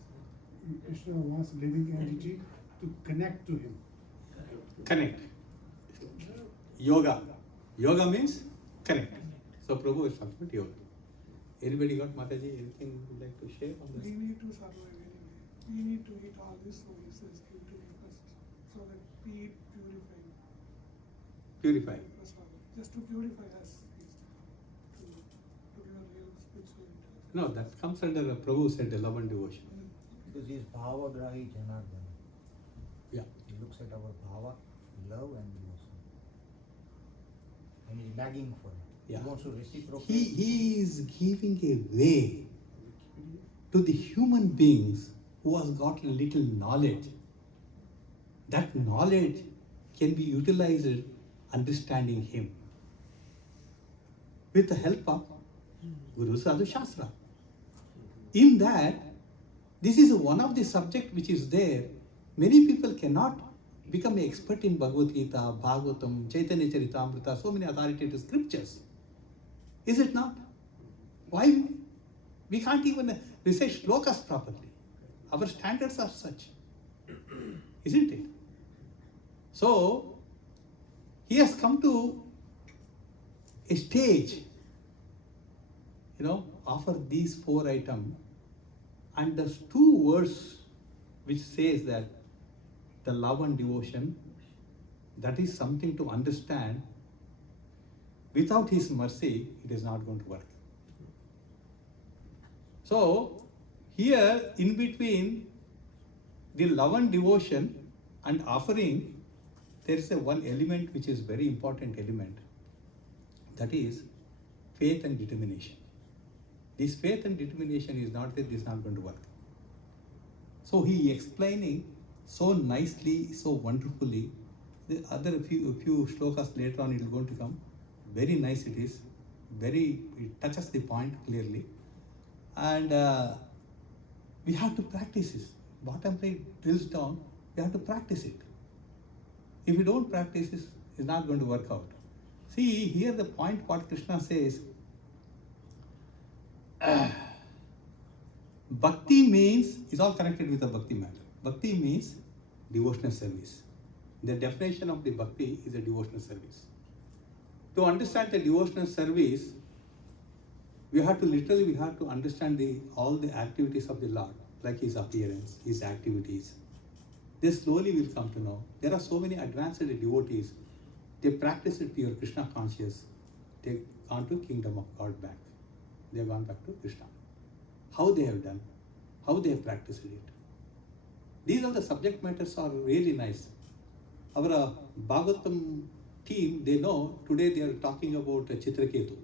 Krishna wants living entity to connect to him. Connect. Yoga. Yoga means connect. So Prabhu is talking about yoga. Anybody got Mataji? Anything you would like to share on We this? need to survive anyway. We need to eat all this, so he says give to me first, so that we eat purified Purify. prasada. Just to purify us, to give a real spiritual intelligence. No, that comes under Prabhu said the love and devotion. Because he is bhavagrahi Janardana. Yeah. He looks at our bhava, love and devotion. And he's begging for it. Yeah. He wants to reciprocate. He is giving a way to the human beings who has got a little knowledge. That knowledge can be utilized understanding him with the help of Guru Sadhu Shastra. In that, this is one of the subject which is there. Many people cannot become an expert in Bhagavad Gita, Bhagavatam, Chaitanya Charitamrita, so many authoritative scriptures. Is it not? Why? We can't even recite shlokas properly. Our standards are such. Isn't it? So, he has come to a stage, offer these 4 items, and there's 2 words which says that the love and devotion, that is something to understand. Without his mercy, it is not going to work. So, here in between the love and devotion and offering, there is one element which is very important element. That is faith and determination. This faith and determination is not that this is not going to work. So he explaining so nicely, so wonderfully. The other few shlokas later on it is going to come. Very nice it is. It touches the point clearly. And we have to practice this. Bottom line drills down, we have to practice it. If we don't practice this, it's not going to work out. See, here the point what Krishna says, bhakti means, is all connected with the bhakti matter. Bhakti means devotional service. The definition of the bhakti is a devotional service. To understand the devotional service, we have to understand all the activities of the Lord, like his appearance, his activities. They slowly will come to know. There are so many advanced devotees, they practice it pure Krishna conscious. They've gone to kingdom of God back. They've gone back to Krishna. How they have done, how they have practiced it. These are the subject matters are really nice. Our Bhagavatam team, they know, today they are talking about Chitraketu.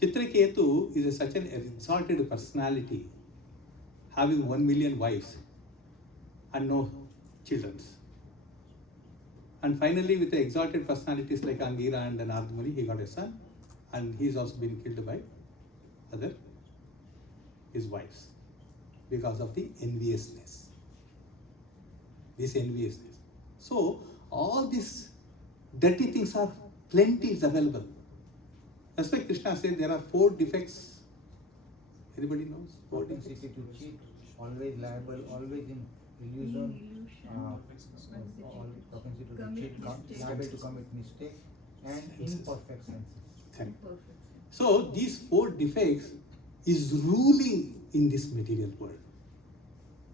Chitraketu is such an exalted personality, having 1 million wives and no children. And finally, with the exalted personalities like Angira and Nardamuni, he got a son, and he's also been killed by his wives because of the enviousness. This enviousness. So, all these dirty things are plenty is available. That's why Krishna said there are 4 defects. Anybody knows? 4 defects. Propensity to cheat, always liable, always in illusion, propensity to cheat, liable to commit mistake, and imperfect senses. Correct. So these 4 defects is ruling in this material world.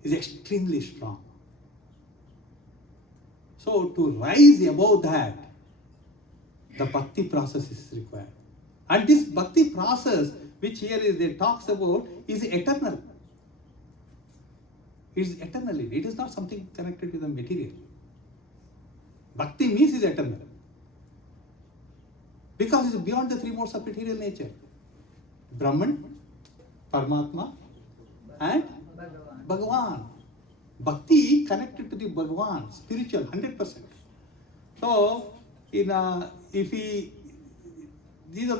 Is extremely strong. So to rise above that, the bhakti process is required. And this bhakti process, which here is they talks about, is eternal. It is eternal. It is not something connected with the material. Bhakti means is eternal. Because it is beyond the 3 modes of material nature. Brahman, Paramatma, and Bhagavan. Bhakti connected to the Bhagavan, spiritual, 100%. So, these are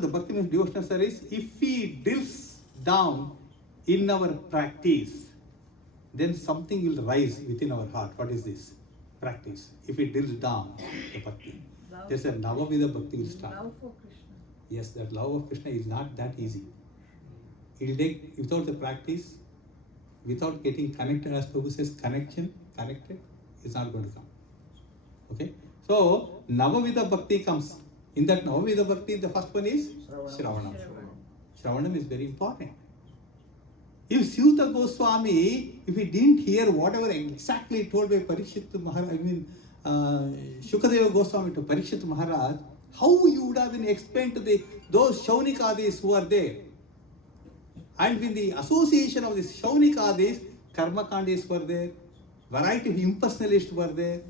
the Bhakti means devotional service. If he drills down in our practice, then something will rise within our heart. What is this? Practice. If it drills down the Bhakti. Love There's a for Navavida Bhakti will start. Love for Krishna. Yes, that love of Krishna is not that easy. It will take, without the practice, without getting connected, as Prabhu says, connected, it's not going to come. Okay? So, Navavida Bhakti comes. In that Navavida Bhakti, the first one is Shravanam. Shravanam is very important. If Syuta Goswami, if he didn't hear whatever exactly told by Parikshit Maharaj, Shukadeva Goswami to Parikshit Maharaj, how you would have been explained to those Shaunikadis who are there? And with the association of these Shaunikadis, Karmakandis were there, variety of impersonalists were there,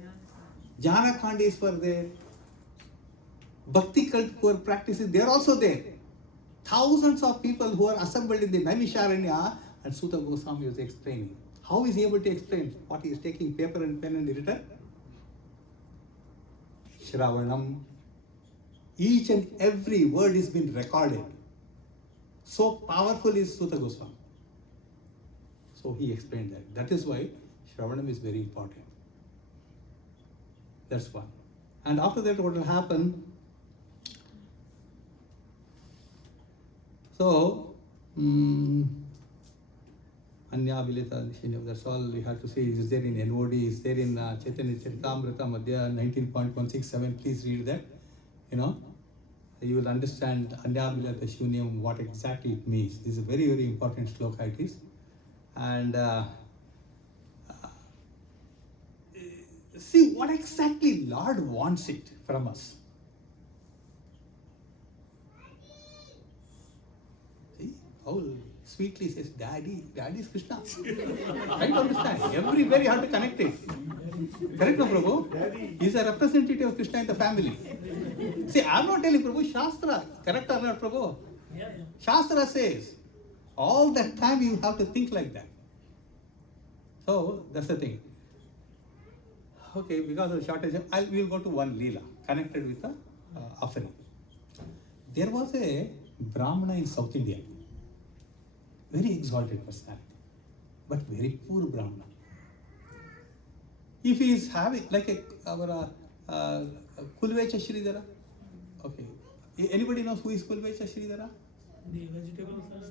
Jnanakandis were there, Bhakti cult who are practicing, they are also there. Thousands of people who are assembled in the Naimisharanya, and Sutta Goswami was explaining. How is he able to explain? What he is taking paper and pen and written? Shravanam. Each and every word is been recorded. So powerful is Sutta Goswami. So he explained that. That is why Shravanam is very important. That's one. And after that, what will happen? So, Anya Vileta, that's all we have to say. Is there in NOD, is there in Chaitanya Charitamrita Madhya 19.167. Please read that. You will understand Anya Vileta Shunyam, what exactly it means. This is a very, very important shloka it is. And see what exactly Lord wants it from us. See how sweetly says, Daddy is Krishna. Try to understand. Everywhere you have to connect it. Correct, no, Prabhu? He is a representative of Krishna in the family. See, I am not telling Prabhu, Shastra. Correct or not, Prabhu? Yeah. Shastra says, all that time you have to think like that. So, that's the thing. Okay, because of the shortage, we will go to one Leela, connected with the offering. There was a Brahmana in South India, very exalted personality, but very poor Brahmana. If he is having, like our Kulvecha Sridhara, okay. Anybody knows who is Kulvecha Sridhara? The vegetables are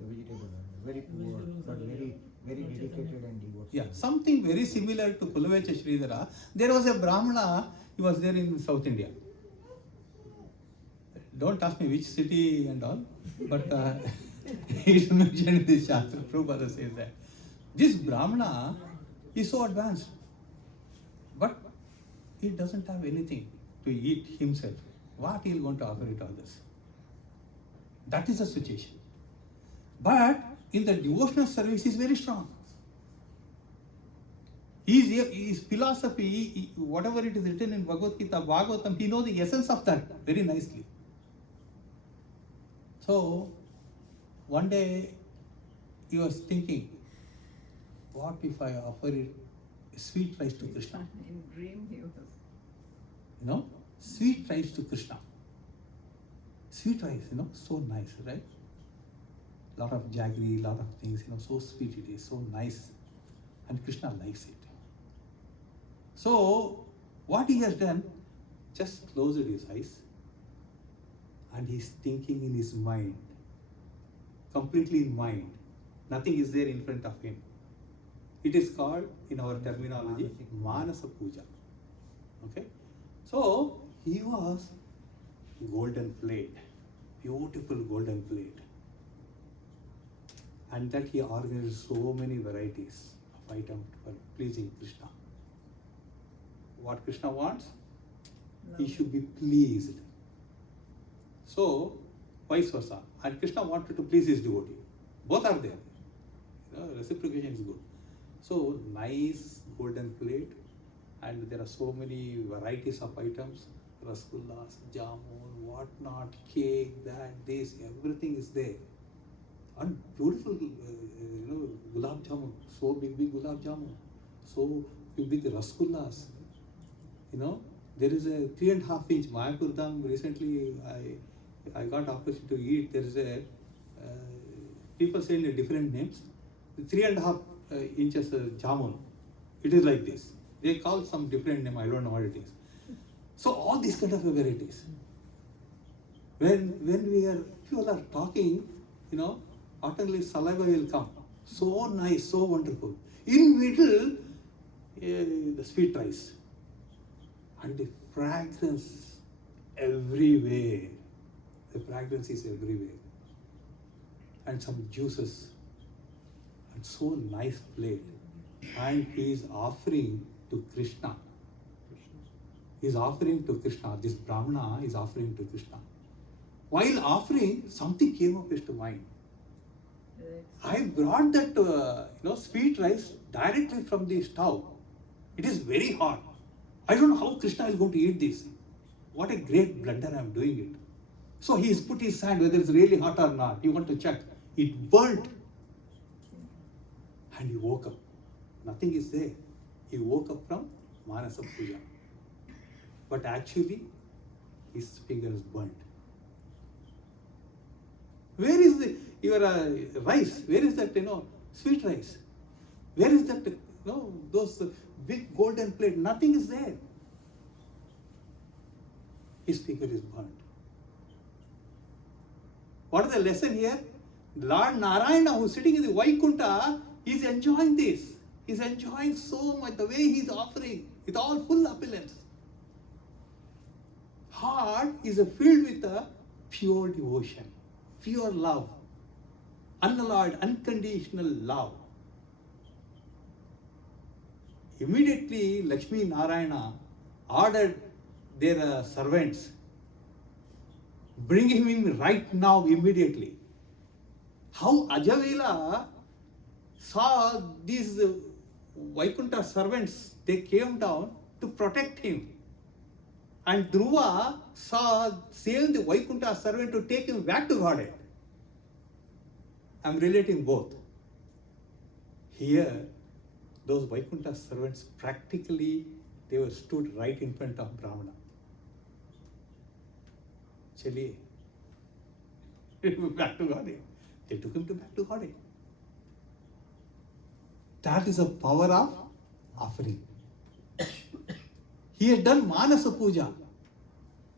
The vegetable, very poor, but very dedicated and devoted. Yeah, something very similar to Kulvecha Sridhara. There was a Brahmana, he was there in South India. Don't ask me which city and all, but it is mentioned in the Shastra. Prabhupada says that. This Brahmana is so advanced, but he doesn't have anything to eat himself. What he is going to offer it to others? That is the situation. But in the devotional service, he is very strong. His philosophy, whatever it is written in Bhagavad Gita, Bhagavatam, he knows the essence of that very nicely. So, one day he was thinking, what if I offer it sweet rice to Krishna? In dream he was. Sweet rice to Krishna. Sweet rice, so nice, right? Lot of jaggery, lot of things, so sweet it is, so nice. And Krishna likes it. So, what he has done, just closed his eyes and he's thinking in his mind, completely in mind. Nothing is there in front of him. It is called, in our terminology, Manasa Puja. Okay? So, he was golden plate, beautiful golden plate. And that he organized so many varieties of items for pleasing Krishna. What Krishna wants? He should be pleased. So, vice versa. And Krishna wanted to please his devotee. Both are there. Reciprocation is good. So, nice golden plate, and there are so many varieties of items, rasgullas, jamun, whatnot, cake, that, this, everything is there. And beautiful, gulab jamun, so big gulab jamun, so big rasgullas. There is a 3.5 inch Mayapur Dham. Recently, I got opportunity to eat. There is a people saying different names. 3.5 inches jamun. It is like this. They call some different name. I don't know what it is. So all these kind of varieties. When people are talking, automatically saliva will come. So nice, so wonderful. In middle, the sweet rice. And the fragrance everywhere. The fragrance is everywhere. And some juices. And so nice plate. And he is offering to Krishna. He is offering to Krishna. This Brahmana is offering to Krishna. While offering, something came up his mind. I brought that sweet rice directly from the stove. It is very hot. I don't know how Krishna is going to eat this. What a great blunder I am doing it. So he has put his hand whether it's really hot or not. He want to check. It burnt. And he woke up. Nothing is there. He woke up from Manasa Puja. But actually, his fingers burnt. Where is your rice? Where is that, sweet rice? Where is that, those big golden plate? Nothing is there. His finger is burnt. What is the lesson here? Lord Narayana, who is sitting in the Vaikunta, is enjoying this. He is enjoying so much the way he is offering with all full opulence. Heart is filled with a pure devotion, pure love, unalloyed, unconditional love. Immediately, Lakshmi Narayana ordered their servants, bring him in right now, immediately. How Ajavela saw these Vaikunta servants, they came down to protect him. And Dhruva saw saving the Vaikunta servant to take him back to Godhead. I am relating both. Here, those Vaikunta servants practically, they were stood right in front of Brahmana. Chaliye. Back to Godhead. They took him back to Godhead. That is the power of offering. He has done Manasa Puja.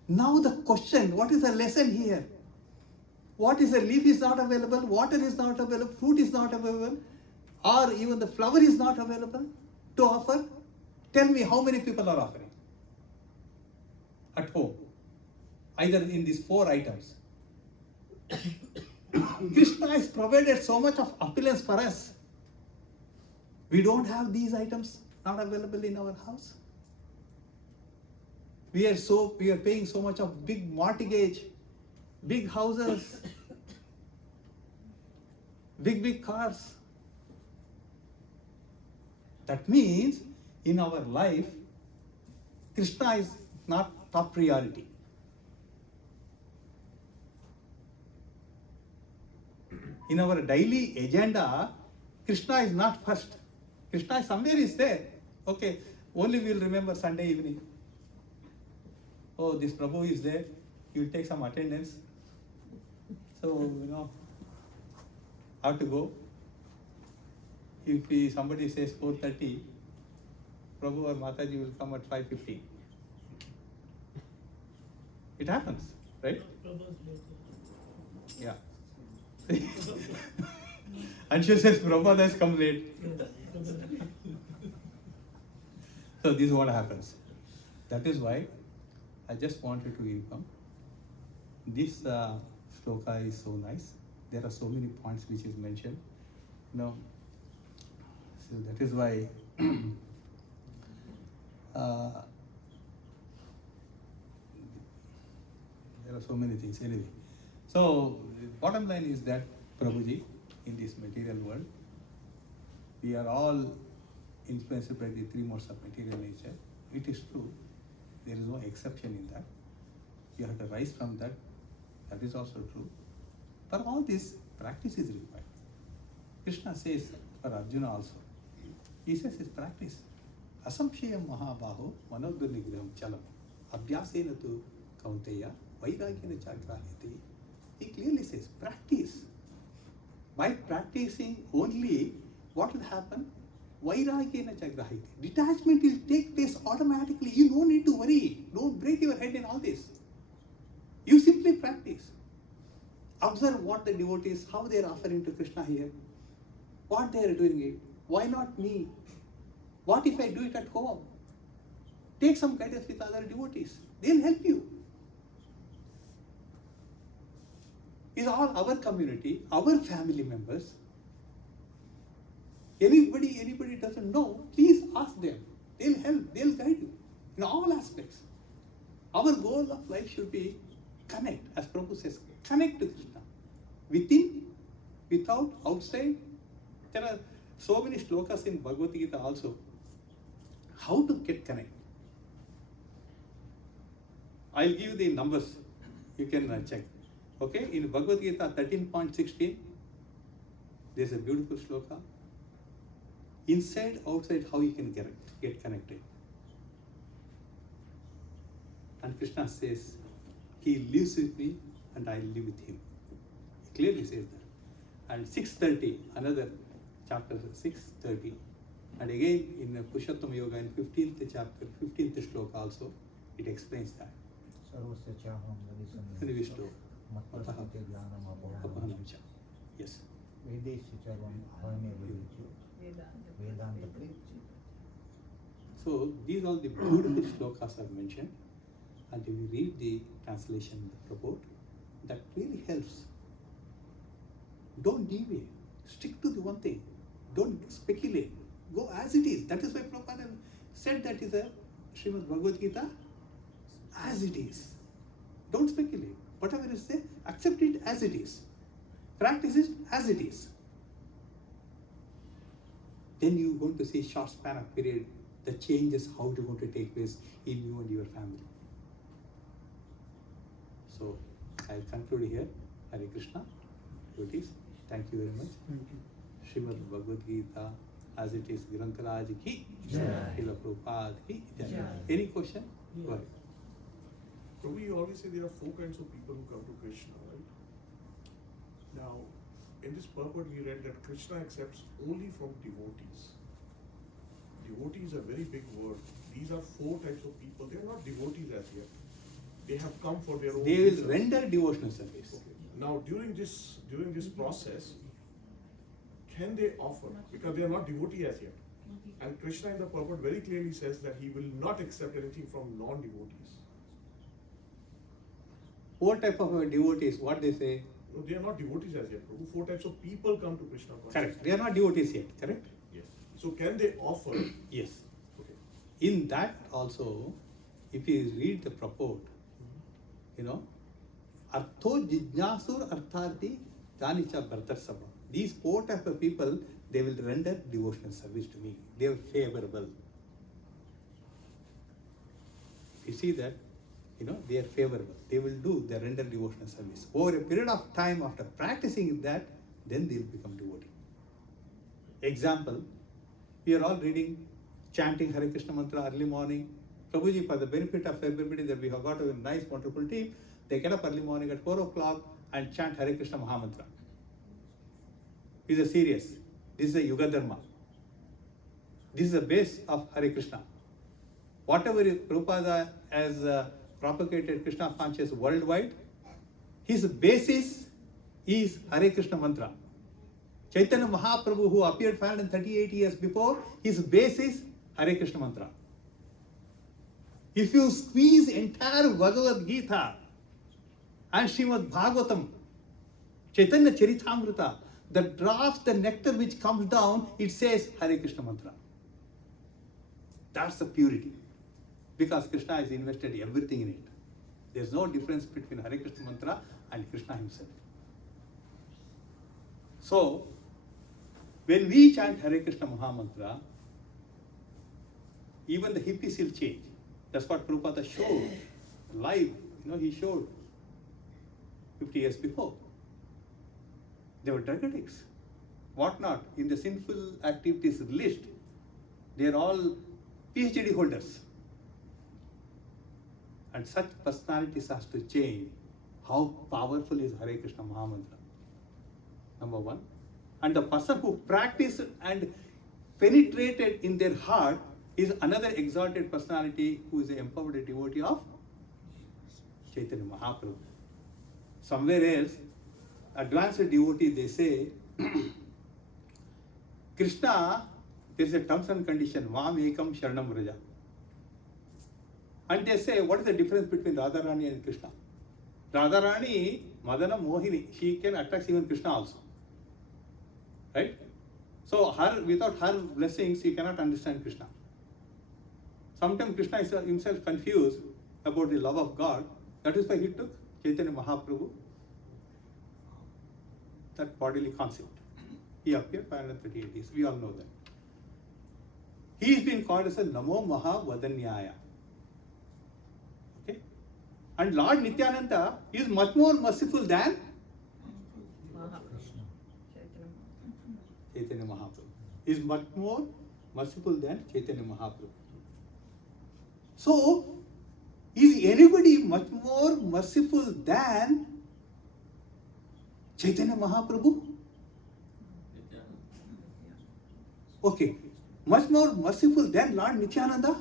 Now the question, what is the lesson here? What is the leaf is not available, water is not available, fruit is not available, or even the flower is not available to offer? Tell me how many people are offering at home, either in these 4 items. Krishna has provided so much of opulence for us. We don't have these items not available in our house. We are paying so much of big mortgage, big houses, big cars. That means in our life, Krishna is not top priority. In our daily agenda, Krishna is not first. Krishna is somewhere is there. Okay, only we will remember Sunday evening. Oh, this Prabhu is there. He will take some attendance. So, have to go. If somebody says 4:30, Prabhu or Mataji will come at 5:50. It happens, right? Yeah. And she says, Prabhupada has come late. So this is what happens. That is why I just wanted to inform. This shloka is so nice. There are so many points which is mentioned. So that is why there are so many things. Anyway, so bottom line is that Prabhuji, in this material world, we are all influenced by the 3 modes of material nature. It is true. There is no exception in that. You have to rise from that. That is also true. For all this, practice is required. Krishna says for Arjuna also. He says his practice. Asamshayam mahabaho manodurnigraham chalam. Abhyasena tu kaunteya vairagyena chakrahiti. He clearly says practice. By practicing only, what will happen? Vairagena chagrahite. Detachment will take place automatically. You don't need to worry. Don't break your head in all this. You simply practice. Observe what the devotees, how they are offering to Krishna here. What they are doing it. Why not me? What if I do it at home? Take some guidance with other devotees. They'll help you. It's all our community, our family members. Anybody doesn't know, please ask them. They'll help, they'll guide you in all aspects. Our goal of life should be connect, as Prabhu says, connect to Krishna. Within, without, outside. There are so many shlokas in Bhagavad Gita also. How to get connect. I'll give you the numbers. You can check. Okay, in Bhagavad Gita 13.16, there's a beautiful shloka. Inside, outside, how you can get connected. And Krishna says, he lives with me and I live with him. He clearly says that. And 6.30, another chapter 6.30. And again in Purushottam Yoga in 15th chapter, 15th shloka also, it explains that. Sarvasya chaham Nivishto. matprasthite jnanam apahanam. Yes. Vedesya charvam ahame vedesya vedanta priti. So these are the beautiful shlokas are mentioned, and if you read the translation, the purport, that really helps. Don't deviate. Stick to the one thing. Don't speculate. Go as it is. That is why Prabhupada said that is a Srimad Bhagavad Gita as it is. Don't speculate. Whatever is there, accept it as it is. Practice it as it is. Then you're going to see short span of period, the changes, how they're going to take place in you and your family. So I'll conclude here. Hare Krishna. Devotees, thank you very much. Thank you. Srimad Bhagavad Gita as it is, Grantaraj ki, Jai. Srila Prabhupada ki. Jai. Jai. Any question? Yeah. Go ahead. So we always say there are four kinds of people who come to Krishna, right? Now, in this purport we read that Krishna accepts only from devotees. Devotee is a very big word. These are four types of people. They are not devotees as yet. They have come for their own They will reasons. render devotional service. Okay. Now during this process, can they offer? Because they are not devotee as yet. And Krishna in the purport very clearly says that he will not accept anything from non-devotees. What type of devotees? What they say? No, they are not devotees as yet. Prabhu. Four types of people come to Krishna consciousness. Correct. They are not devotees yet. Correct? Yes. So can they offer? Yes. Okay. In that also, if you read the purport, Artho Jijnasur Artharti Janicha Bhartarsava. These four types of people, they will render devotional service to me. They are favorable. You see that? They are favorable. They will do, they render devotional service. Over a period of time after practicing that, then they will become devotee. Example, we are all reading, chanting Hare Krishna mantra early morning. Prabhuji, for the benefit of everybody, that we have got a nice, wonderful team, they get up early morning at 4 o'clock and chant Hare Krishna Mahamantra. This is serious. This is a Yuga Dharma. This is the base of Hare Krishna. Whatever Prabhupada has propagated Krishna consciousness worldwide, his basis is Hare Krishna mantra. Chaitanya Mahaprabhu, who appeared 538 years before, his base is Hare Krishna mantra. If you squeeze entire Bhagavad Gita and Srimad Bhagavatam, Chaitanya Charitamrita, the drops, the nectar which comes down, it says Hare Krishna mantra. That's the purity. Because Krishna has invested everything in it. There's no difference between Hare Krishna mantra and Krishna himself. So, when we chant Hare Krishna Mahamantra, even the hippies will change. That's what Prabhupada showed live. He showed 50 years before. They were drug addicts. What not? In the sinful activities list, they are all PhD holders. And such personalities has to change. How powerful is Hare Krishna Mahamantra? Number one. And the person who practices and penetrated in their heart is another exalted personality who is an empowered devotee of Chaitanya Mahaprabhu. Somewhere else, advanced devotee, they say, Krishna, there is a terms and condition, Vam Ekam Sharanam Vraja. And they say, what is the difference between Radharani and Krishna? Radharani, Madana Mohini, she can attract even Krishna also. Right? So without her blessings, you cannot understand Krishna. Sometimes Krishna is himself confused about the love of God. That is why he took Chaitanya Mahaprabhu, that bodily concept. He appeared 538 days. We all know that. He is being called as a Namo Mahavadanyaya. Okay? And Lord Nityananda is much more merciful than Chaitanya Mahaprabhu. He is much more merciful than Chaitanya Mahaprabhu. So, is anybody much more merciful than Chaitanya Mahaprabhu? Okay. Much more merciful than Lord Nityananda?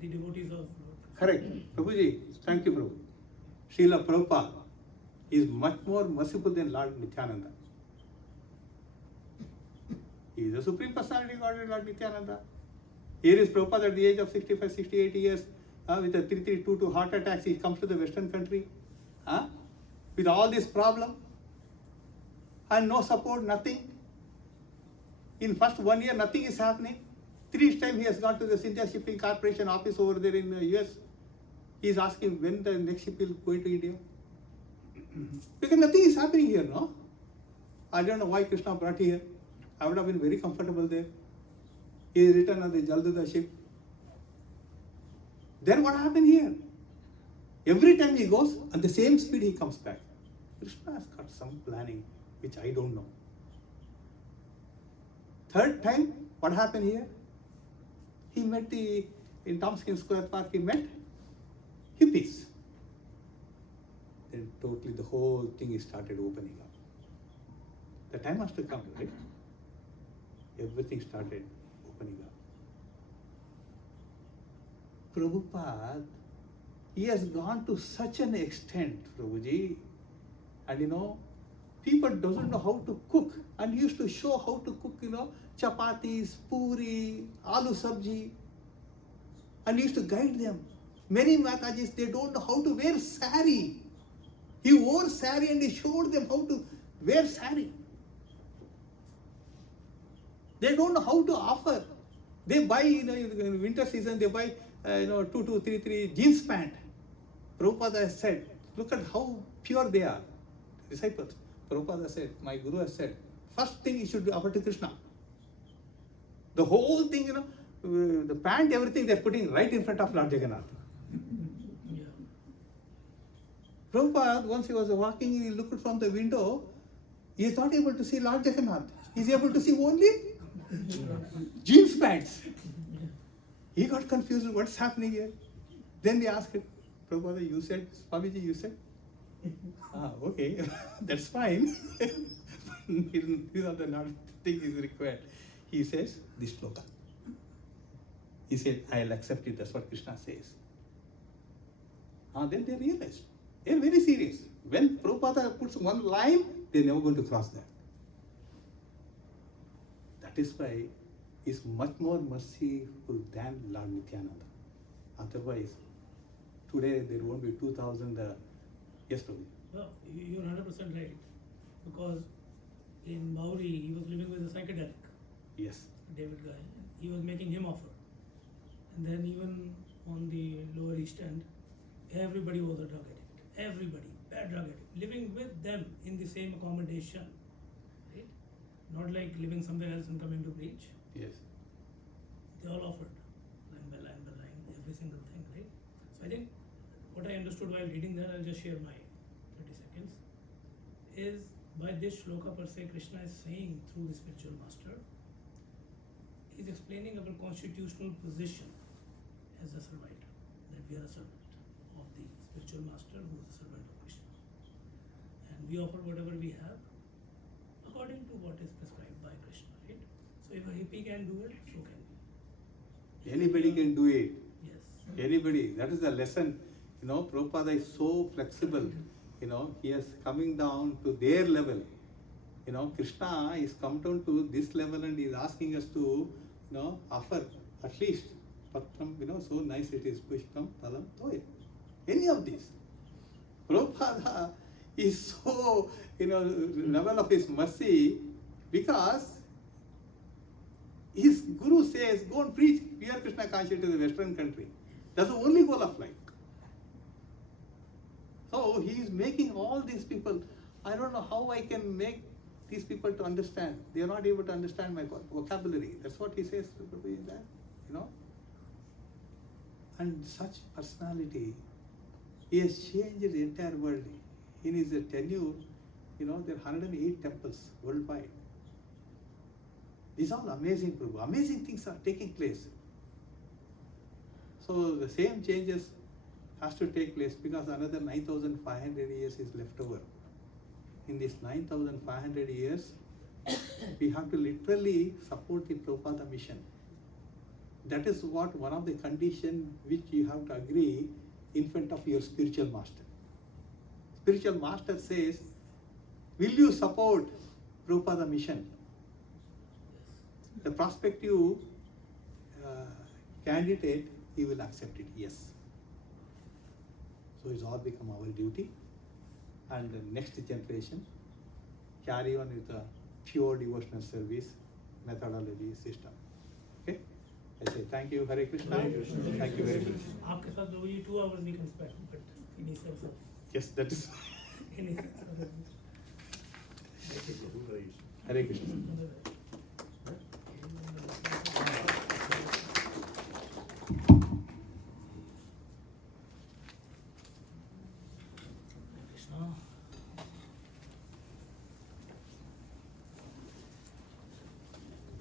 The devotees of Lord. Correct. Prabhuji, thank you, Prabhu. Srila Prabhupada is much more merciful than Lord Nityananda. He is the Supreme Personality Godhead, Lord Nityananda. Here is Prabhupada at the age of 65, 68 years, with a 3322 heart attacks. He comes to the Western country with all this problem and no support, nothing. In first 1 year, nothing is happening. 3 times he has gone to the India Shipping Corporation office over there in the US. He is asking when the next ship will go to India. Because nothing is happening here, no? I don't know why Krishna brought here. I would have been very comfortable there. He is written on the Jalduda ship. Then what happened here? Every time he goes, at the same speed he comes back. Krishna has got some planning, which I don't know. Third time, what happened here? He met in Tompkins Square Park, he met hippies. Then totally the whole thing started opening up. The time has to come, right? Everything started opening up. Prabhupada, he has gone to such an extent, Prabhuji, and people doesn't know how to cook, and he used to show how to cook, chapatis, puri, aloo sabji, and he used to guide them. Many Matajis, they don't know how to wear sari. He wore sari and he showed them how to wear sari. They don't know how to offer. They buy, in winter season, they buy, 2, 3 jeans pant. Prabhupada has said, look at how pure they are. Disciples. Prabhupada said, my Guru has said, first thing you should offer to Krishna. The whole thing, the pant, everything they're putting right in front of Lord Jagannath. Yeah. Prabhupada, once he was walking, he looked from the window, he is not able to see Lord Jagannath. He is able to see only jeans pants. He got confused, what's happening here? Then they asked him, Prabhupada, you said, Swamiji, you said? Okay, that's fine. These are the thing is required. He says, this sloka. He said, I'll accept it, that's what Krishna says. Then they realized, they're very serious. When Prabhupada puts one line, they're never going to cross that. That is why he's much more merciful than Lord Nityananda. Otherwise, today there won't be 2,000. Yes, Prabhu. No, you're 100% right. Because in Bauri, he was living with a psychedelic, Yes. David guy. He was making him offer. And then even on the Lower East End, everybody was a drug addict. Everybody, bad drug addict. Living with them in the same accommodation. Right? Not like living somewhere else and coming to preach. Yes. They all offered, line by line, every single thing, right? So I think what I understood while reading that, I'll just share my 30 seconds, is by this shloka per se, Krishna is saying through the spiritual master, he's explaining our constitutional position as a survivor, that we are a servant of the spiritual master who is a servant of Krishna. And we offer whatever we have according to what is prescribed by Krishna, right? JP can do it, so can we. Anybody can do it. Yes. Anybody. That is the lesson. You know, Prabhupada is so flexible. You know, he is coming down to their level. You know, Krishna is come down to this level and he is asking us to, you know, offer at least Patram, you know, so nice it is, Pushpam, Palam, Toy. Any of these. Prabhupada is so, you know, level of his mercy because his guru says, go and preach pure Krishna consciousness to the Western country. That's the only goal of life. So he is making all these people, I don't know how I can make these people to understand. They are not able to understand my vocabulary. That's what he says to that, you know. And such personality, he has changed the entire world. In his tenure, you know, there are 108 temples worldwide. These are all amazing, Prabhu. Amazing things are taking place. So the same changes has to take place because another 9,500 years is left over. In this 9,500 years, we have to literally support the Prabhupada mission. That is what one of the conditions which you have to agree in front of your spiritual master. Spiritual master says, will you support Prabhupada mission? The prospective candidate, he will accept it, yes. So it's all become our duty. And the next generation, carry on with a pure devotional service, methodology, system. Okay? I say thank you, Hare Krishna. Hare Krishna. Thank you very much. आपके साथ जो ये 2 hours we can spend, but any sense of Yes, that is any sense of Hare Krishna. Krishna.